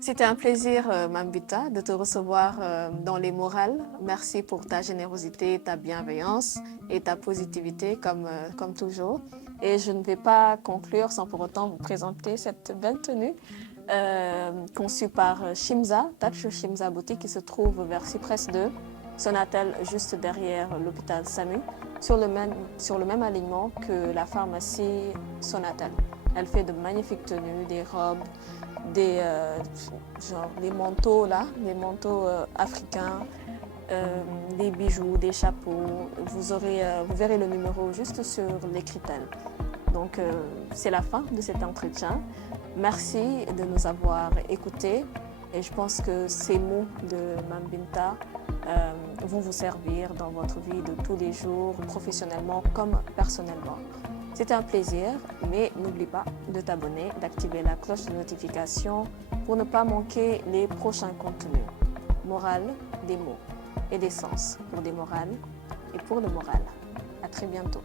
C'était un plaisir, Mam Binta, de te recevoir dans les morales. Merci pour ta générosité, ta bienveillance et ta positivité, comme toujours. Et je ne vais pas conclure sans pour autant vous présenter cette belle tenue conçue par Shimza, Touch Shimza Boutique, qui se trouve vers Cypress 2, Sonatel, juste derrière l'hôpital SAMU, sur le même alignement que la pharmacie Sonatel. Elle fait de magnifiques tenues, des robes, les manteaux là, les manteaux africains, des bijoux, des chapeaux. Vous verrez le numéro juste sur l'écritel. Donc c'est la fin de cet entretien. Merci de nous avoir écoutés et je pense que ces mots de Mam Binta vont vous servir dans votre vie de tous les jours, professionnellement comme personnellement. C'était un plaisir, mais n'oublie pas de t'abonner, d'activer la cloche de notification pour ne pas manquer les prochains contenus. Morale des mots. et des sens pour des morales et pour le moral. À très bientôt.